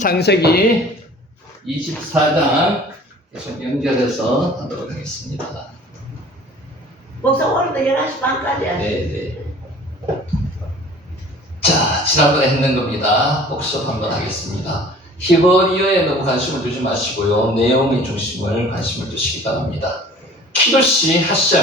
창세기 24장 계속 연결해서 하도록 하겠습니다. 목사 오늘도 11시 반까지야. 네. 자, 지난번에 했는 겁니다. 복습 한번 하겠습니다. 히브리어에 너무 관심을 두지 마시고요. 내용의 중심을 관심을 두시기 바랍니다. 키두시 하셈,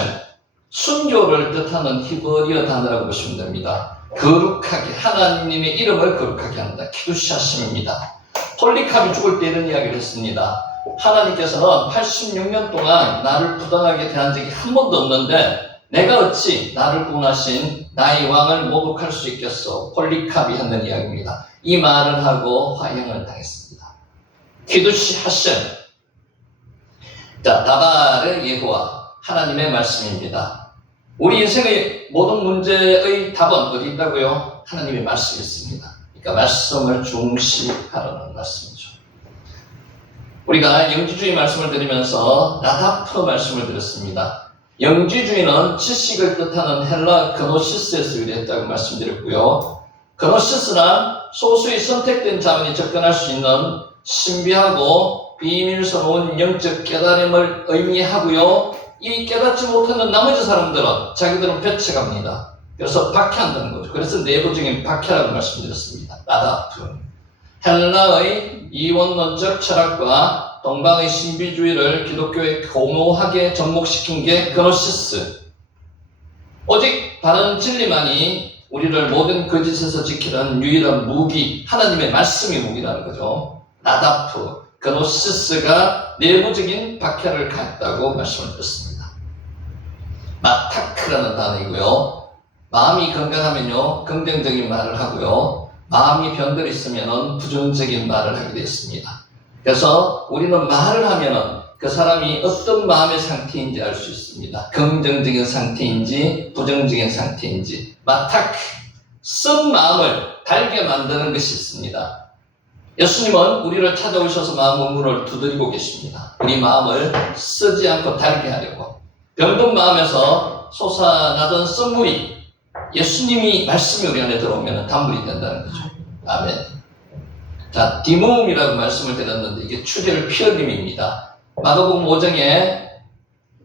순교를 뜻하는 히브리어 단어라고 보시면 됩니다. 거룩하게, 하나님의 이름을 거룩하게 한다. 키두시 하셈입니다. 폴리캅이 죽을 때 이런 이야기를 했습니다. 하나님께서는 86년 동안 나를 부당하게 대한 적이 한 번도 없는데 내가 어찌 나를 구원하신 나의 왕을 모독할 수 있겠소? 폴리캅이 하는 이야기입니다. 이 말을 하고 화형을 당했습니다. 키두시 하셈. 자, 다발의 예호와 하나님의 말씀입니다. 우리 인생의 모든 문제의 답은 어디 있다고요? 하나님의 말씀이 있습니다. 그러니까 말씀을 중시하라는 말씀이죠. 우리가 영지주의 말씀을 드리면서 나다프 말씀을 드렸습니다. 영지주의는 지식을 뜻하는 헬라 그노시스에서 유래했다고 말씀드렸고요. 그노시스는 소수의 선택된 자만이 접근할 수 있는 신비하고 비밀스러운 영적 깨달음을 의미하고요. 이 깨닫지 못하는 나머지 사람들은 자기들은 벼쳐갑니다. 그래서 박해한다는 거죠. 그래서 내부적인 박해라고 말씀드렸습니다. 나다프. 헬라의 이원론적 철학과 동방의 신비주의를 기독교에 고무하게 접목시킨 게 그노시스. 오직 바른 진리만이 우리를 모든 거짓에서 지키는 유일한 무기, 하나님의 말씀이 무기라는 거죠. 나다프, 그노시스가 내부적인 박해를 가했다고 말씀을 드렸습니다. 마타크라는 단어이고요. 마음이 건강하면요, 긍정적인 말을 하고요. 마음이 병들어 있으면 부정적인 말을 하게 되어 있습니다. 그래서 우리는 말을 하면 그 사람이 어떤 마음의 상태인지 알 수 있습니다. 긍정적인 상태인지 부정적인 상태인지. 마타크, 쓴 마음을 달게 만드는 것이 있습니다. 예수님은 우리를 찾아오셔서 마음의 문을 두드리고 계십니다. 우리 마음을 쓰지 않고 달게 하려고. 병든 마음에서 솟아나던 쓴물이 예수님이 말씀이 우리 안에 들어오면 단물이 된다는 거죠. 아멘. 자, 디모음이라고 말씀을 드렸는데 이게 출애굽 피흘림입니다. 마가복음 5장에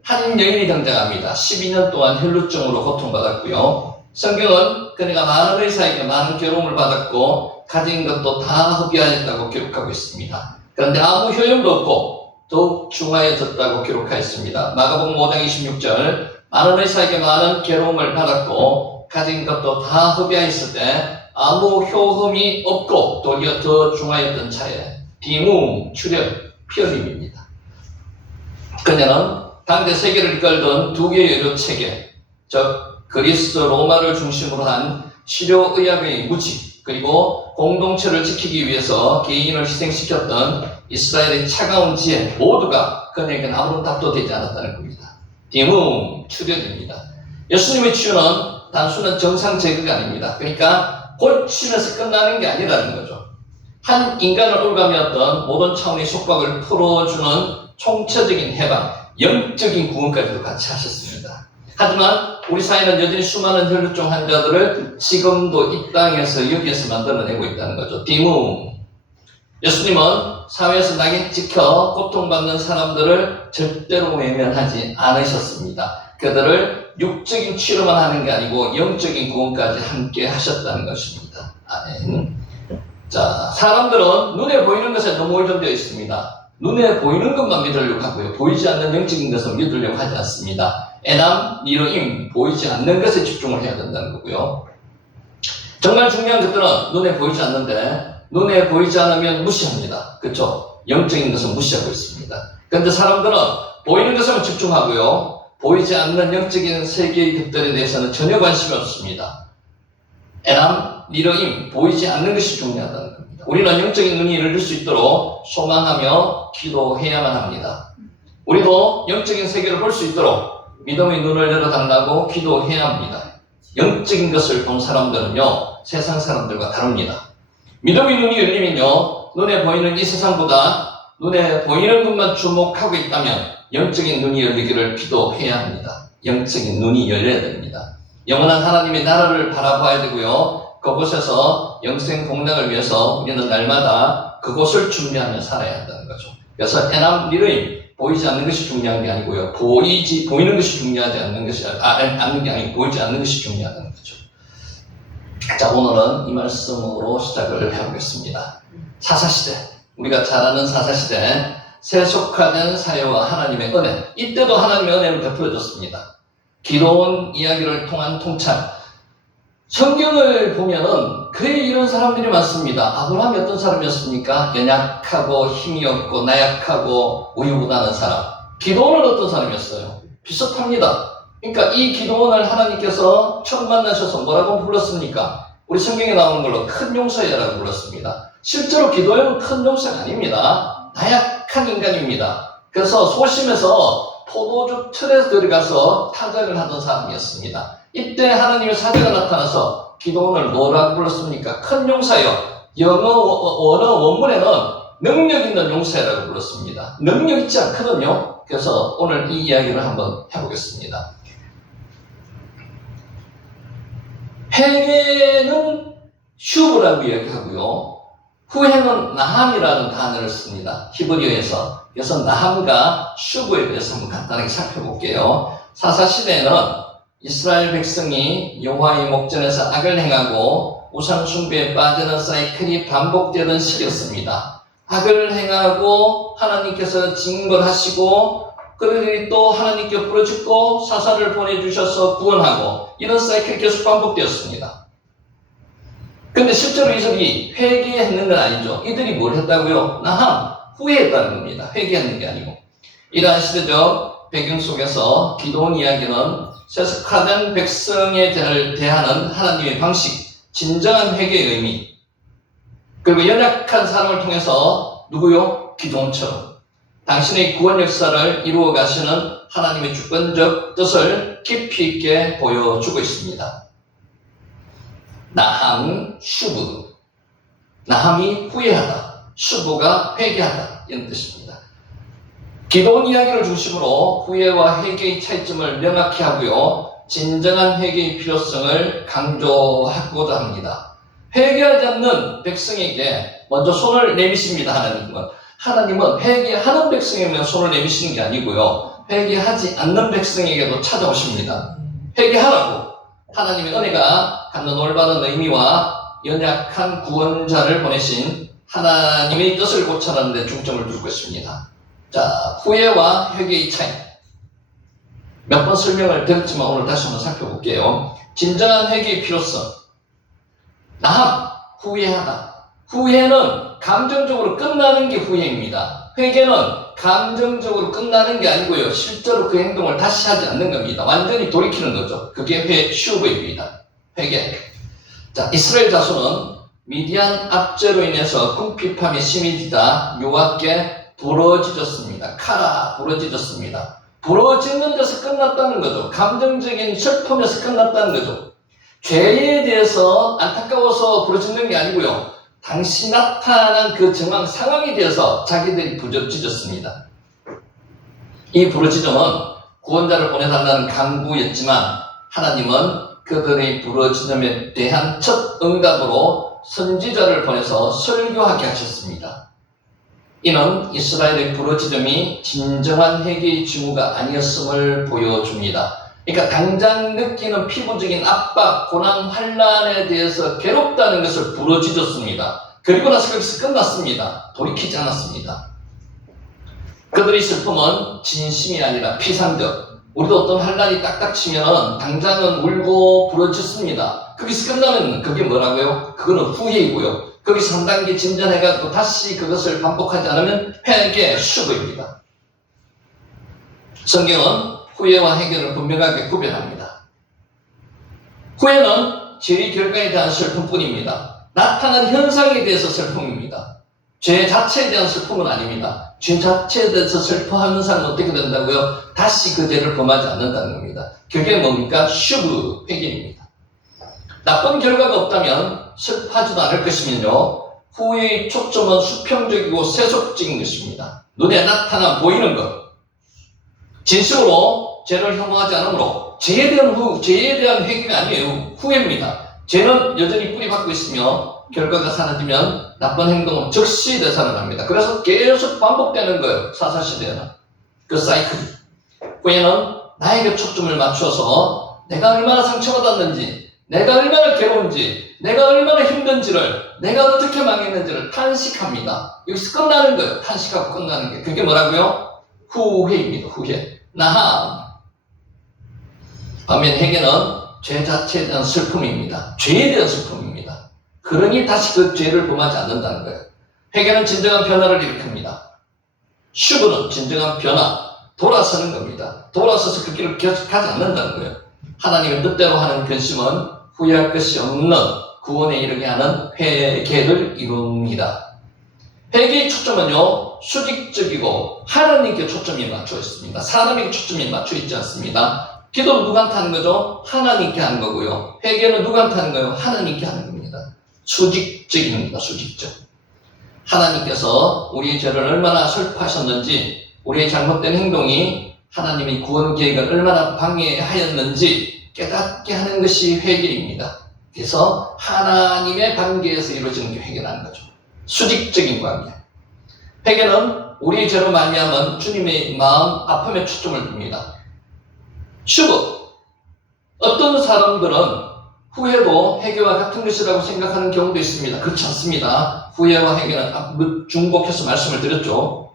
한 여인이 등장합니다. 12년 동안 혈루증으로 고통받았고요. 성경은 그녀가 많은 의사에게 많은 괴로움을 받았고 가진 것도 다 흡입하였다고 기록하고 있습니다. 그런데 아무 효용도 없고 더욱 중하여졌다고 기록하였습니다. 마가복음 5장 26절, 많은 의사에게 많은 괴로움을 받았고 가진 것도 다 흡입하였을 때 아무 효험이 없고 도리어 더 중하였던 차에 디무, 출혈, 피흘림입니다. 그녀는 당대 세계를 이끌던 두 개의 의료 체계, 즉 그리스 로마를 중심으로 한 치료의학의 무지, 그리고 공동체를 지키기 위해서 개인을 희생시켰던 이스라엘의 차가운 지혜 모두가 그녀에게는 아무런 답도 되지 않았다는 겁니다. 디무, 출혈입니다. 예수님의 치유는 단순한 정상 제거가 아닙니다. 그러니까 고치면서 끝나는 게 아니라는 거죠. 한 인간을 올가매었던 모든 차원의 속박을 풀어주는 총체적인 해방, 영적인 구원까지도 같이 하셨습니다. 하지만 우리 사회는 여전히 수많은 혈루증 환자들을 지금도 이 땅에서 여기에서 만들어내고 있다는 거죠. 디무. 예수님은 사회에서 낙인 찍혀 고통받는 사람들을 절대로 외면하지 않으셨습니다. 그들을 육적인 치료만 하는 게 아니고 영적인 구원까지 함께 하셨다는 것입니다. 아멘. 자, 사람들은 눈에 보이는 것에 너무 의존되어 있습니다. 눈에 보이는 것만 믿으려고 하고요. 보이지 않는 영적인 것을 믿으려고 하지 않습니다. 에남, 니로임, 보이지 않는 것에 집중을 해야 된다는 거고요. 정말 중요한 것들은 눈에 보이지 않는데 눈에 보이지 않으면 무시합니다. 그렇죠? 영적인 것은 무시하고 있습니다. 그런데 사람들은 보이는 것에만 집중하고요. 보이지 않는 영적인 세계의 것들에 대해서는 전혀 관심이 없습니다. 에람, 니로임, 보이지 않는 것이 중요하다는 겁니다. 우리는 영적인 눈이 열릴 수 있도록 소망하며 기도해야만 합니다. 우리도 영적인 세계를 볼 수 있도록 믿음의 눈을 열어달라고 기도해야 합니다. 영적인 것을 본 사람들은요, 세상 사람들과 다릅니다. 믿음의 눈이 열리면요, 눈에 보이는 이 세상보다 눈에 보이는 것만 주목하고 있다면 영적인 눈이 열리기를 기도해야 합니다. 영적인 눈이 열려야 됩니다. 영원한 하나님의 나라를 바라봐야 되고요. 그곳에서 영생 공락을 위해서 우리는 날마다 그곳을 준비하며 살아야 한다는 거죠. 그래서 에남 미르임, 보이지 않는 것이 중요한 게 아니고요. 보이는 것이 중요하지 않는 것이, 않는 게 아니고 보이지 않는 것이 중요하다는 거죠. 자, 오늘은 이 말씀으로 시작을 해보겠습니다. 사사시대, 우리가 잘 아는 사사시대, 세속화된 사회와 하나님의 은혜, 이때도 하나님의 은혜를 베풀어줬습니다. 기도원 이야기를 통한 통찰, 성경을 보면은 그의 이런 사람들이 많습니다. 아브라함이 어떤 사람이었습니까? 연약하고 힘이 없고 나약하고 우유부단한 사람. 기도원은 어떤 사람이었어요? 비슷합니다. 그러니까 이 기도원을 하나님께서 처음 만나셔서 뭐라고 불렀습니까? 우리 성경에 나오는 걸로 큰 용사야라고 불렀습니다. 실제로 기도원은 큰 용사가 아닙니다. 나약한 인간입니다. 그래서 소심해서 포도주 틀에 들어가서 타작을 하던 사람이었습니다. 이때 하나님의 사자가 나타나서 기도원을 뭐라고 불렀습니까? 큰 용사요. 영어 원문에는 능력 있는 용사라고 불렀습니다. 능력 있지 않거든요. 그래서 오늘 이 이야기를 한번 해보겠습니다. 회개는 슈브라고 이야기하고요. 후회는 나함이라는 단어를 씁니다. 히브리어에서. 그래서 나함과 슈브에 대해서 한번 간단하게 살펴볼게요. 사사시대에는 이스라엘 백성이 여호와의 목전에서 악을 행하고 우상 숭배에 빠지는 사이클이 반복되던 시기였습니다. 악을 행하고 하나님께서 징벌하시고 그들이 또 하나님께 부르짖고 사사를 보내주셔서 구원하고 이런 사이클이 계속 반복되었습니다. 근데 실제로 이들이 회개했는 건 아니죠. 이들이 뭘 했다고요? 나함, 후회했다는 겁니다. 회개하는 게 아니고. 이러한 시대적 배경 속에서 기도원 이야기는 세속화된 백성에 대하는 하나님의 방식, 진정한 회개의 의미, 그리고 연약한 사람을 통해서 누구요? 기도원처럼 당신의 구원 역사를 이루어 가시는 하나님의 주권적 뜻을 깊이 있게 보여주고 있습니다. 나함, 슈브. 나함이 후회하다, 슈브가 회개하다 이런 뜻입니다. 기도원 이야기를 중심으로 후회와 회개의 차이점을 명확히 하고요. 진정한 회개의 필요성을 강조하고자 합니다. 회개하지 않는 백성에게 먼저 손을 내미십니다. 하나님은 회개하는 백성에게 손을 내미시는 게 아니고요. 회개하지 않는 백성에게도 찾아오십니다. 회개하라고 하나님의 은혜가 갖는 올바른 의미와 연약한 구원자를 보내신 하나님의 뜻을 고찰하는 데 중점을 두고 있습니다. 자, 후회와 회개의 차이. 몇 번 설명을 드렸지만 오늘 다시 한번 살펴볼게요. 진정한 회개의 필요성. 나함, 후회하다. 후회는 감정적으로 끝나는 게 후회입니다. 회개는 감정적으로 끝나는 게 아니고요. 실제로 그 행동을 다시 하지 않는 겁니다. 완전히 돌이키는 거죠. 그게 슈브입니다. 회개. 자, 이스라엘 자손은 미디안 압제로 인해서 궁핍함이 심해지다 요압께 부러지졌습니다. 부러지졌습니다. 부러지는 데서 끝났다는 거죠. 감정적인 슬픔에서 끝났다는 거죠. 죄에 대해서 안타까워서 부러지는 게 아니고요. 당시 나타난 그 정황 상황에 대해서 자기들이 부러지졌습니다. 이 부러지점은 구원자를 보내달라는 강구였지만 하나님은 그들의 부러지점에 대한 첫 응답으로 선지자를 보내서 설교하게 하셨습니다. 이는 이스라엘의 부러지점이 진정한 회개의 징후가 아니었음을 보여줍니다. 그러니까 당장 느끼는 피부적인 압박, 고난, 환난에 대해서 괴롭다는 것을 부러지졌습니다. 그리고 나서 거기서 끝났습니다. 돌이키지 않았습니다. 그들의 슬픔은 진심이 아니라 피상적. 우리도 어떤 환난이 딱딱 치면 당장은 울고 부러졌습니다. 거기서 끝나면 그게 뭐라고요? 그거는 후회이고요. 거기서 한 단계 진전해가지고 다시 그것을 반복하지 않으면 회개 슈브입니다. 성경은 후회와 회개를 분명하게 구별합니다. 후회는 죄의 결과에 대한 슬픔뿐입니다. 나타난 현상에 대해서 슬픔입니다. 죄 자체에 대한 슬픔은 아닙니다. 죄 자체에 대해서 슬퍼하는 사람은 어떻게 된다고요? 다시 그 죄를 범하지 않는다는 겁니다. 그게 뭡니까? 슈브, 회개입니다. 나쁜 결과가 없다면 슬퍼하지도 않을 것이면요. 후회의 초점은 수평적이고 세속적인 것입니다. 눈에 나타나 보이는 것. 진심으로 죄를 혐오하지 않으므로 죄에 대한 회개가 아니에요. 후회입니다. 죄는 여전히 뿌리박고 있으며 결과가 사라지면 나쁜 행동은 즉시 되살아납니다. 그래서 계속 반복되는 거예요. 사사시대에는. 그 사이클. 후에는 나에게 초점을 맞춰서 내가 얼마나 상처받았는지, 내가 얼마나 괴로운지, 내가 얼마나 힘든지를, 내가 어떻게 망했는지를 탄식합니다. 여기서 끝나는 거예요. 탄식하고 끝나는 게. 그게 뭐라고요? 후회입니다. 후회. 나함. 반면 회개는 죄 자체에 대한 슬픔입니다. 죄에 대한 슬픔입니다. 그러니 다시 그 죄를 범하지 않는다는 거예요. 회개는 진정한 변화를 일으킵니다. 슈브는 진정한 변화, 돌아서는 겁니다. 돌아서서 그 길을 계속 가지 않는다는 거예요. 하나님의 뜻대로 하는 근심은 후회할 것이 없는 구원에 이르게 하는 회개를 이룹니다. 회개의 초점은요, 수직적이고 하나님께 초점이 맞춰 있습니다. 사람에게 초점이 맞춰 있지 않습니다. 기도는 누구한테 하는 거죠? 하나님께 하는 거고요. 회개는 누구한테 하는 거예요? 하나님께 하는 겁니다. 수직적입니다. 수직적. 하나님께서 우리의 죄를 얼마나 슬퍼하셨는지, 우리의 잘못된 행동이 하나님의 구원 계획을 얼마나 방해하였는지 깨닫게 하는 것이 회개입니다. 그래서 하나님의 관계에서 이루어지는 게 회개라는 거죠. 수직적인 관계. 회개는 우리의 죄로 말미암은 주님의 마음 아픔에 초점을 둡니다. 슈브. 어떤 사람들은 후회도 회개와 같은 것이라고 생각하는 경우도 있습니다. 그렇지 않습니다. 후회와 회개는 중복해서 말씀을 드렸죠.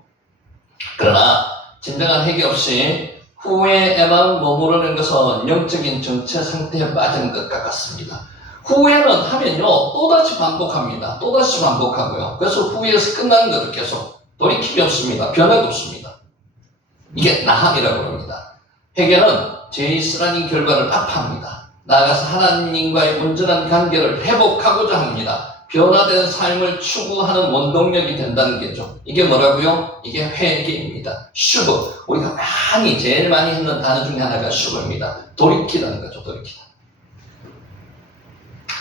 그러나 진정한 회개 없이 후회에만 머무르는 것은 영적인 정체 상태에 빠진 것 같습니다. 후회는 하면요, 또다시 반복합니다. 또다시 반복하고요. 그래서 후회에서 끝나는 거죠. 계속. 돌이킴이 없습니다. 변화가 없습니다. 이게 나함이라고 합니다. 회개는 죄의 쓰라린 결과를 아파합니다. 나아가서 하나님과의 온전한 관계를 회복하고자 합니다. 변화된 삶을 추구하는 원동력이 된다는 게죠. 이게 뭐라고요? 이게 회개입니다. 슈브. 우리가 제일 많이 했는 단어 중에 하나가 슈브입니다. 돌이키다는 거죠. 돌이키다.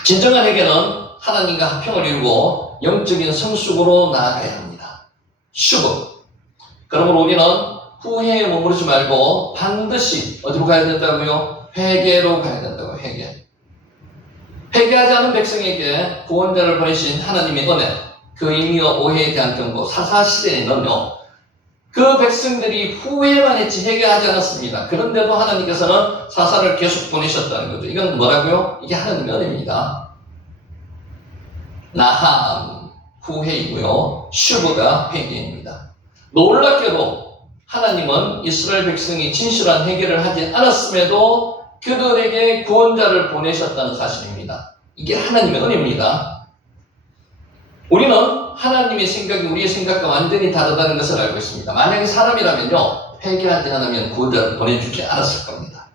진정한 회개는 하나님과 합평을 이루고 영적인 성숙으로 나아가야 합니다. 슈브. 그러므로 우리는 후회에 머무르지 말고 반드시 어디로 가야 된다고요? 회개로 가야 된다고요. 회개. 회개하지 않은 백성에게 구원자를 보내신 하나님의 은혜, 그 의미와 오해에 대한 경고, 사사시대에는요, 그 백성들이 후회만 했지 회개하지 않았습니다. 그런데도 하나님께서는 사사를 계속 보내셨다는 거죠. 이건 뭐라고요? 이게 하나님의 은혜입니다. 나함, 후회이고요. 슈브가 회개입니다. 놀랍게도 하나님은 이스라엘 백성이 진실한 회개를 하지 않았음에도 그들에게 구원자를 보내셨다는 사실입니다. 이게 하나님의 은혜입니다. 우리는 하나님의 생각이 우리의 생각과 완전히 다르다는 것을 알고 있습니다. 만약에 사람이라면요, 회개하지 않으면 구원자를 보내주지 않았을 겁니다.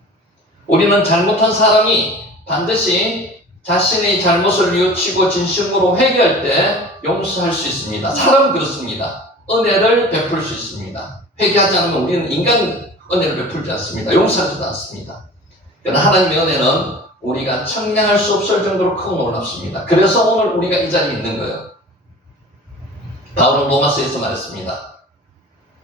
우리는 잘못한 사람이 반드시 자신의 잘못을 뉘우치고 진심으로 회개할 때 용서할 수 있습니다. 사람은 그렇습니다. 은혜를 베풀 수 있습니다. 회개하지 않으면 우리는 인간 은혜를 베풀지 않습니다. 용서하지도 않습니다. 그러나 하나님의 은혜는 우리가 청량할 수 없을 정도로 크고 놀랍습니다. 그래서 오늘 우리가 이 자리에 있는 거예요. 바울은 로마서에서 말했습니다.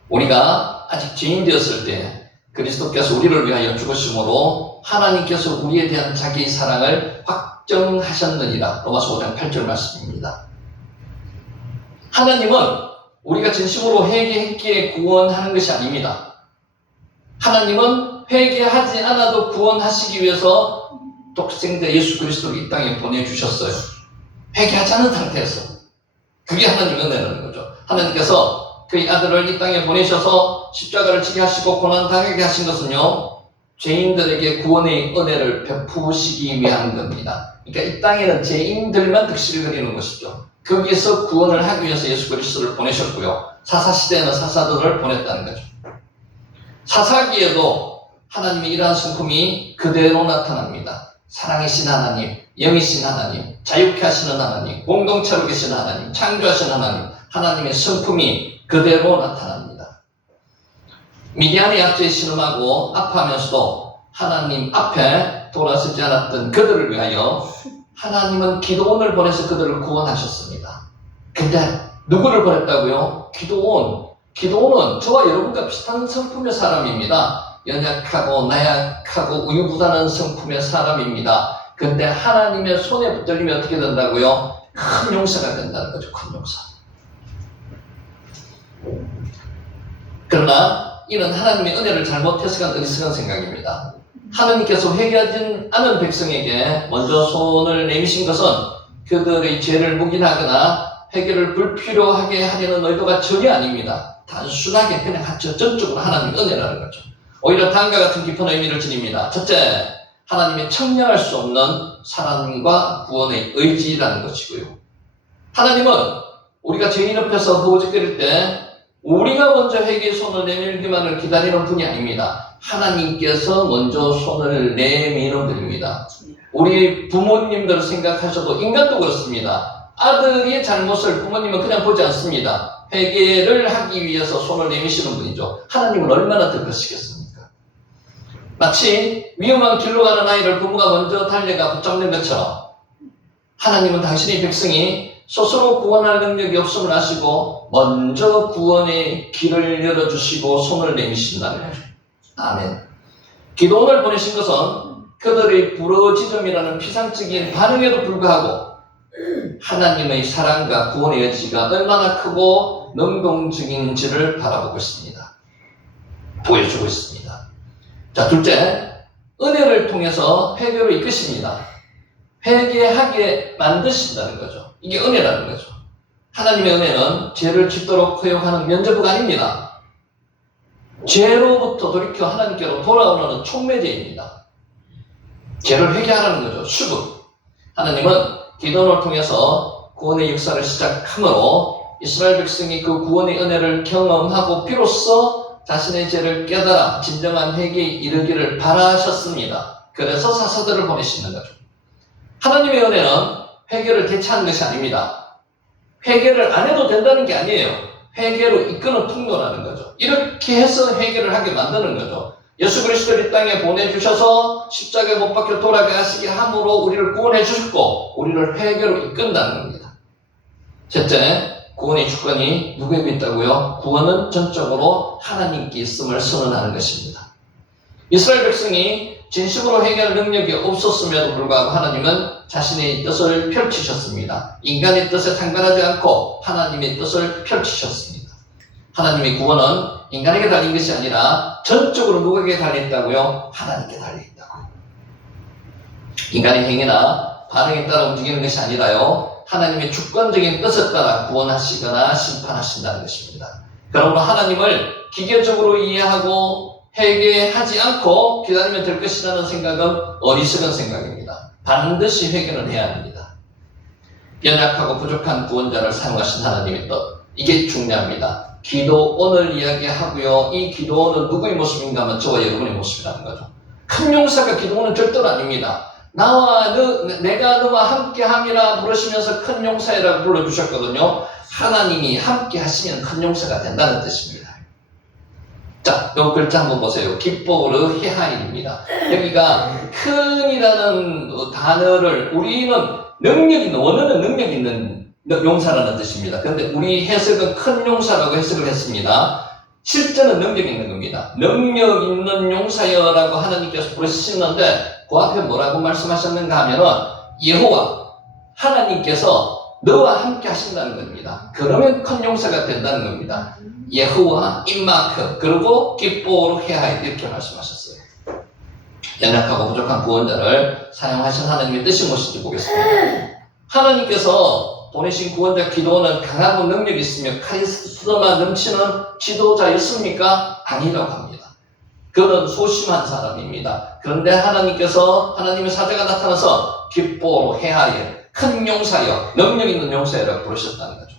우리가 아직 죄인 되었을 때 그리스도께서 우리를 위하여 죽으심으로 하나님께서 우리에 대한 자기의 사랑을 확정하셨느니라. 로마서 5장 8절 말씀입니다. 하나님은 우리가 진심으로 회개했기에 구원하는 것이 아닙니다. 하나님은 회개하지 않아도 구원하시기 위해서 독생자 예수 그리스도를 이 땅에 보내주셨어요. 회개하지 않은 상태에서. 그게 하나님의 은혜라는 거죠. 하나님께서 그의 아들을 이 땅에 보내셔서 십자가를 지게 하시고 고난당하게 하신 것은요, 죄인들에게 구원의 은혜를 베푸시기 위한 겁니다. 그러니까 이 땅에는 죄인들만 득실을 그리는 것이죠. 거기에서 구원을 하기 위해서 예수 그리스도를 보내셨고요. 사사시대에는 사사들을 보냈다는 거죠. 사사기에도 하나님의 이러한 성품이 그대로 나타납니다. 사랑이신 하나님, 영이신 하나님, 자유케 하시는 하나님, 공동체로 계신 하나님, 창조하신 하나님, 하나님의 성품이 그대로 나타납니다. 미디안의 약죄에 신음하고 아파하면서도 하나님 앞에 돌아서지 않았던 그들을 위하여 하나님은 기도원을 보내서 그들을 구원하셨습니다. 근데 누구를 보냈다고요? 기도원. 기도원은 저와 여러분과 비슷한 성품의 사람입니다. 연약하고 나약하고 우유부단한 성품의 사람입니다. 근데 하나님의 손에 붙들리면 어떻게 된다고요? 큰 용사가 된다는 거죠. 큰 용사. 그러나 이는 하나님의 은혜를 잘못 해석한 어리석은 생각입니다. 하나님께서 회개하지 않은 백성에게 먼저 손을 내미신 것은 그들의 죄를 묵인하거나 회개를 불필요하게 하려는 의도가 전혀 아닙니다. 단순하게 그냥 전적으로 하나님의 은혜라는 거죠. 오히려 다음과 같은 깊은 의미를 지닙니다. 첫째, 하나님의 청량할 수 없는 사랑과 구원의 의지라는 것이고요. 하나님은 우리가 죄인 앞에서 허우적거릴 때 우리가 먼저 회개의 손을 내밀기만을 기다리는 분이 아닙니다. 하나님께서 먼저 손을 내미는 분입니다. 우리 부모님들 생각하셔도 인간도 그렇습니다. 아들의 잘못을 부모님은 그냥 보지 않습니다. 회개를 하기 위해서 손을 내미시는 분이죠. 하나님은 얼마나 더 그러시겠습니까? 마치 위험한 길로 가는 아이를 부모가 먼저 달려가 붙잡는 것처럼 하나님은 당신의 백성이 스스로 구원할 능력이 없음을 아시고 먼저 구원의 길을 열어주시고 손을 내미신다는 거죠. 아멘. 기도원을 보내신 것은 그들의 부러지점이라는 피상적인 반응에도 불구하고 하나님의 사랑과 구원의 여지가 얼마나 크고 능동적인지를 바라보고 있습니다. 보여주고 있습니다. 자, 둘째, 은혜를 통해서 회개로 이끄십니다. 회개하게 만드신다는 거죠. 이게 은혜라는 거죠. 하나님의 은혜는 죄를 짓도록 허용하는 면죄부가 아닙니다. 죄로부터 돌이켜 하나님께로 돌아오는 촉매제입니다. 죄를 회개하라는 거죠. 수급. 하나님은 기도를 통해서 구원의 역사를 시작하므로 이스라엘 백성이 그 구원의 은혜를 경험하고 비로소 자신의 죄를 깨달아 진정한 회개에 이르기를 바라셨습니다. 그래서 사사들을 보내시는 거죠. 하나님의 은혜는 회개를 대체하는 것이 아닙니다. 회개를 안 해도 된다는 게 아니에요. 회개로 이끄는 통로라는 거죠. 이렇게 해서 회개를 하게 만드는 거죠. 예수 그리스도를 이 땅에 보내주셔서 십자가에 못 박혀 돌아가시게 함으로 우리를 구원해 주셨고 우리를 회개로 이끈다는 겁니다. 셋째, 구원의 주권이 누구에게 있다고요? 구원은 전적으로 하나님께 있음을 선언하는 것입니다. 이스라엘 백성이 진심으로 회개할 능력이 없었음에도 불구하고 하나님은 자신의 뜻을 펼치셨습니다. 인간의 뜻에 상관하지 않고 하나님의 뜻을 펼치셨습니다. 하나님의 구원은 인간에게 달린 것이 아니라 전적으로 누구에게 달려있다고요? 하나님께 달려있다고. 인간의 행위나 반응에 따라 움직이는 것이 아니라요, 하나님의 주권적인 뜻에 따라 구원하시거나 심판하신다는 것입니다. 그러므로 하나님을 기계적으로 이해하고 회개하지 않고 기다리면 될 것이라는 생각은 어리석은 생각입니다. 반드시 회개는 해야 합니다. 연약하고 부족한 구원자를 사용하신 하나님의 뜻, 이게 중요합니다. 기도원을 이야기하고요. 이 기도원은 누구의 모습인가 하면 저와 여러분의 모습이라는 거죠. 큰 용사가 기도원은 절대로 아닙니다. 내가 너와 함께함이라 부르시면서 큰 용사이라고 불러주셨거든요. 하나님이 함께 하시면 큰 용사가 된다는 뜻입니다. 자, 요 글자 한번 보세요. 기뻐르 헤하일입니다. 여기가 큰이라는 단어를 우리는 능력 있는, 원어는 능력 있는 용사라는 뜻입니다. 그런데 우리 해석은 큰 용사라고 해석을 했습니다. 실제는 능력 있는 겁니다. 능력 있는 용사여라고 하나님께서 부르시는데 그 앞에 뭐라고 말씀하셨는가 하면은 여호와 하나님께서 너와 함께 하신다는 겁니다. 그러면 큰 용사가 된다는 겁니다. 여호와 임마크 그리고 기뻐로 해야 이렇게 말씀하셨어요. 연약하고 부족한 구원자를 사용하신 하나님의 뜻이 무엇인지 보겠습니다. 하나님께서 보내신 구원자 기도원은 강하고 능력이 있으며 카리스마 넘치는 지도자였습니까? 아니라고 합니다. 그는 소심한 사람입니다. 그런데 하나님께서 하나님의 사자가 나타나서 기뻐로 헤아여 큰 용사여 능력 있는 용사여라고 부르셨다는 거죠.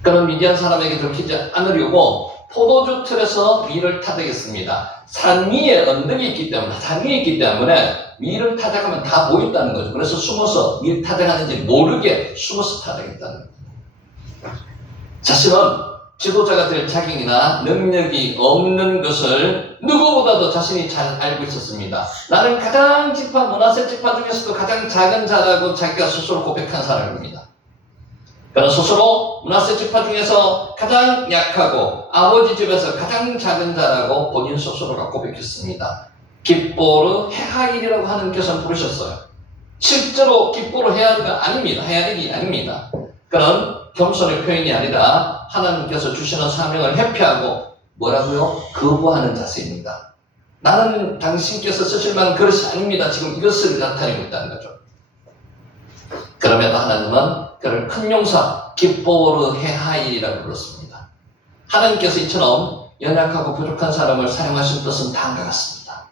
그는 미디안 사람에게 들키지 않으려고 포도주 틀에서 밀을 타작했습니다. 산 위에 언덕이 있기 때문에 밀을 타작하면 다 보인다는 거죠. 그래서 숨어서 밀 타작하는지 모르게 숨어서 타작했다는 겁니다. 자신은 지도자가 될 자격이나 능력이 없는 것을 누구보다도 자신이 잘 알고 있었습니다. 나는 가장 므낫세 지파 중에서도 가장 작은 자라고 자기가 스스로 고백한 사람입니다. 그는 스스로 므낫세 지파 중에서 가장 약하고 아버지 집에서 가장 작은 자라고 본인 스스로가 고백했습니다. 기뻐르 헤하일이라고 하는 것은 부르셨어요. 실제로 기뻐로 해야 하는 거 아닙니다. 해야 할 일이 아닙니다. 그런 겸손의 표현이 아니라 하나님께서 주시는 사명을 회피하고 뭐라고요? 거부하는 자세입니다. 나는 당신께서 쓰실 만한 그릇이 아닙니다. 지금 이것을 나타내고 있다는 거죠. 그럼에도 하나님은 그를 큰 용사 기뻐로 해하이라고 불렀습니다. 하나님께서 이처럼 연약하고 부족한 사람을 사용하신 뜻은 다음과 같습니다.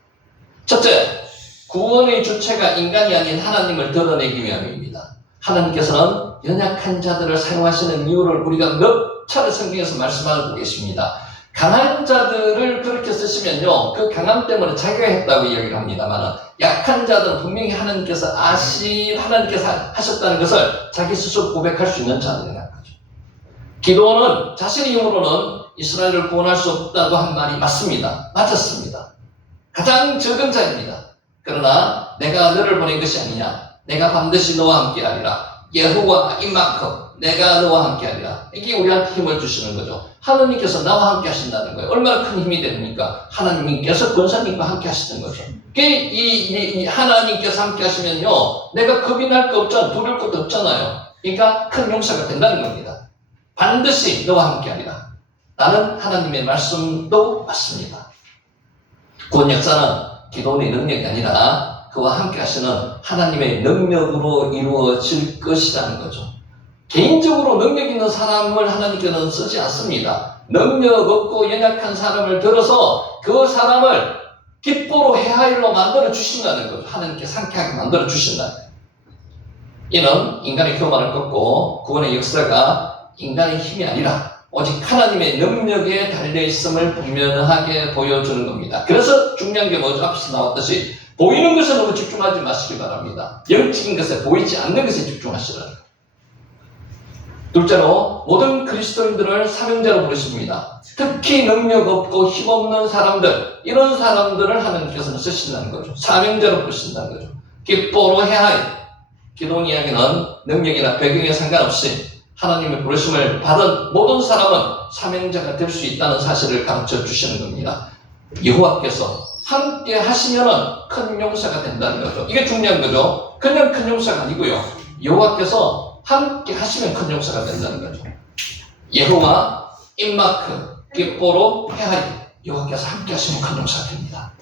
첫째, 구원의 주체가 인간이 아닌 하나님을 드러내기 위함입니다. 하나님께서는 연약한 자들을 사용하시는 이유를 우리가 몇 차례 성경에서 말씀하고 계십니다. 강한 자들을 그렇게 쓰시면요, 그 강함 때문에 자기가 했다고 이야기를 합니다만, 약한 자들은 분명히 하나님께서 하나님께서 하셨다는 것을 자기 스스로 고백할 수 있는 자들이라는 거죠. 기도원은 자신의 힘으로는 이스라엘을 구원할 수 없다고 한 말이 맞습니다. 맞았습니다. 가장 적은 자입니다. 그러나 내가 너를 보낸 것이 아니냐, 내가 반드시 너와 함께하리라, 여호와 이만큼 내가 너와 함께하리라. 이게 우리한테 힘을 주시는 거죠. 하나님께서 나와 함께 하신다는 거예요. 얼마나 큰 힘이 됩니까? 하나님께서 권사님과 함께 하시는 거죠. 이 하나님께서 함께 하시면요, 내가 겁이 날 거 없잖아요. 두려울 것도 없잖아요. 그러니까 큰 용사가 된다는 겁니다. 반드시 너와 함께 하리라. 나는 하나님의 말씀도 맞습니다. 구원 역사는 기도원의 능력이 아니라 그와 함께 하시는 하나님의 능력으로 이루어질 것이라는 거죠. 개인적으로 능력 있는 사람을 하나님께는 쓰지 않습니다. 능력 없고 연약한 사람을 들어서 그 사람을 기뻐로 해하일로 만들어 주신다는 거죠. 하나님께 상쾌하게 만들어 주신다는 거예요. 이는 인간의 교만을 꺾고 구원의 역사가 인간의 힘이 아니라 오직 하나님의 능력에 달려있음을 분명하게 보여주는 겁니다. 그래서 중요한 게 뭐죠? 앞에서 나왔듯이 보이는 것에 너무 집중하지 마시기 바랍니다. 영적인 것에 보이지 않는 것에 집중하시라는 거예요. 둘째로 모든 그리스도인들을 사명자로 부르십니다. 특히 능력 없고 힘없는 사람들, 이런 사람들을 하나님께서는 쓰신다는 거죠. 사명자로 부르신다는 거죠. 기뻐로 해하이. 기도원 이야기는 능력이나 배경에 상관없이 하나님의 부르심을 받은 모든 사람은 사명자가 될 수 있다는 사실을 가르쳐 주시는 겁니다. 여호와께서 함께 하시면 큰 용사가 된다는 거죠. 이게 중요한 거죠. 그냥 큰 용사가 아니고요. 여호와께서 함께 하시면 큰 용사가 된다는 거죠. 여호와 임마크 기뻐로 해하이. 여호와께서 함께 하시면 큰 용사가 됩니다.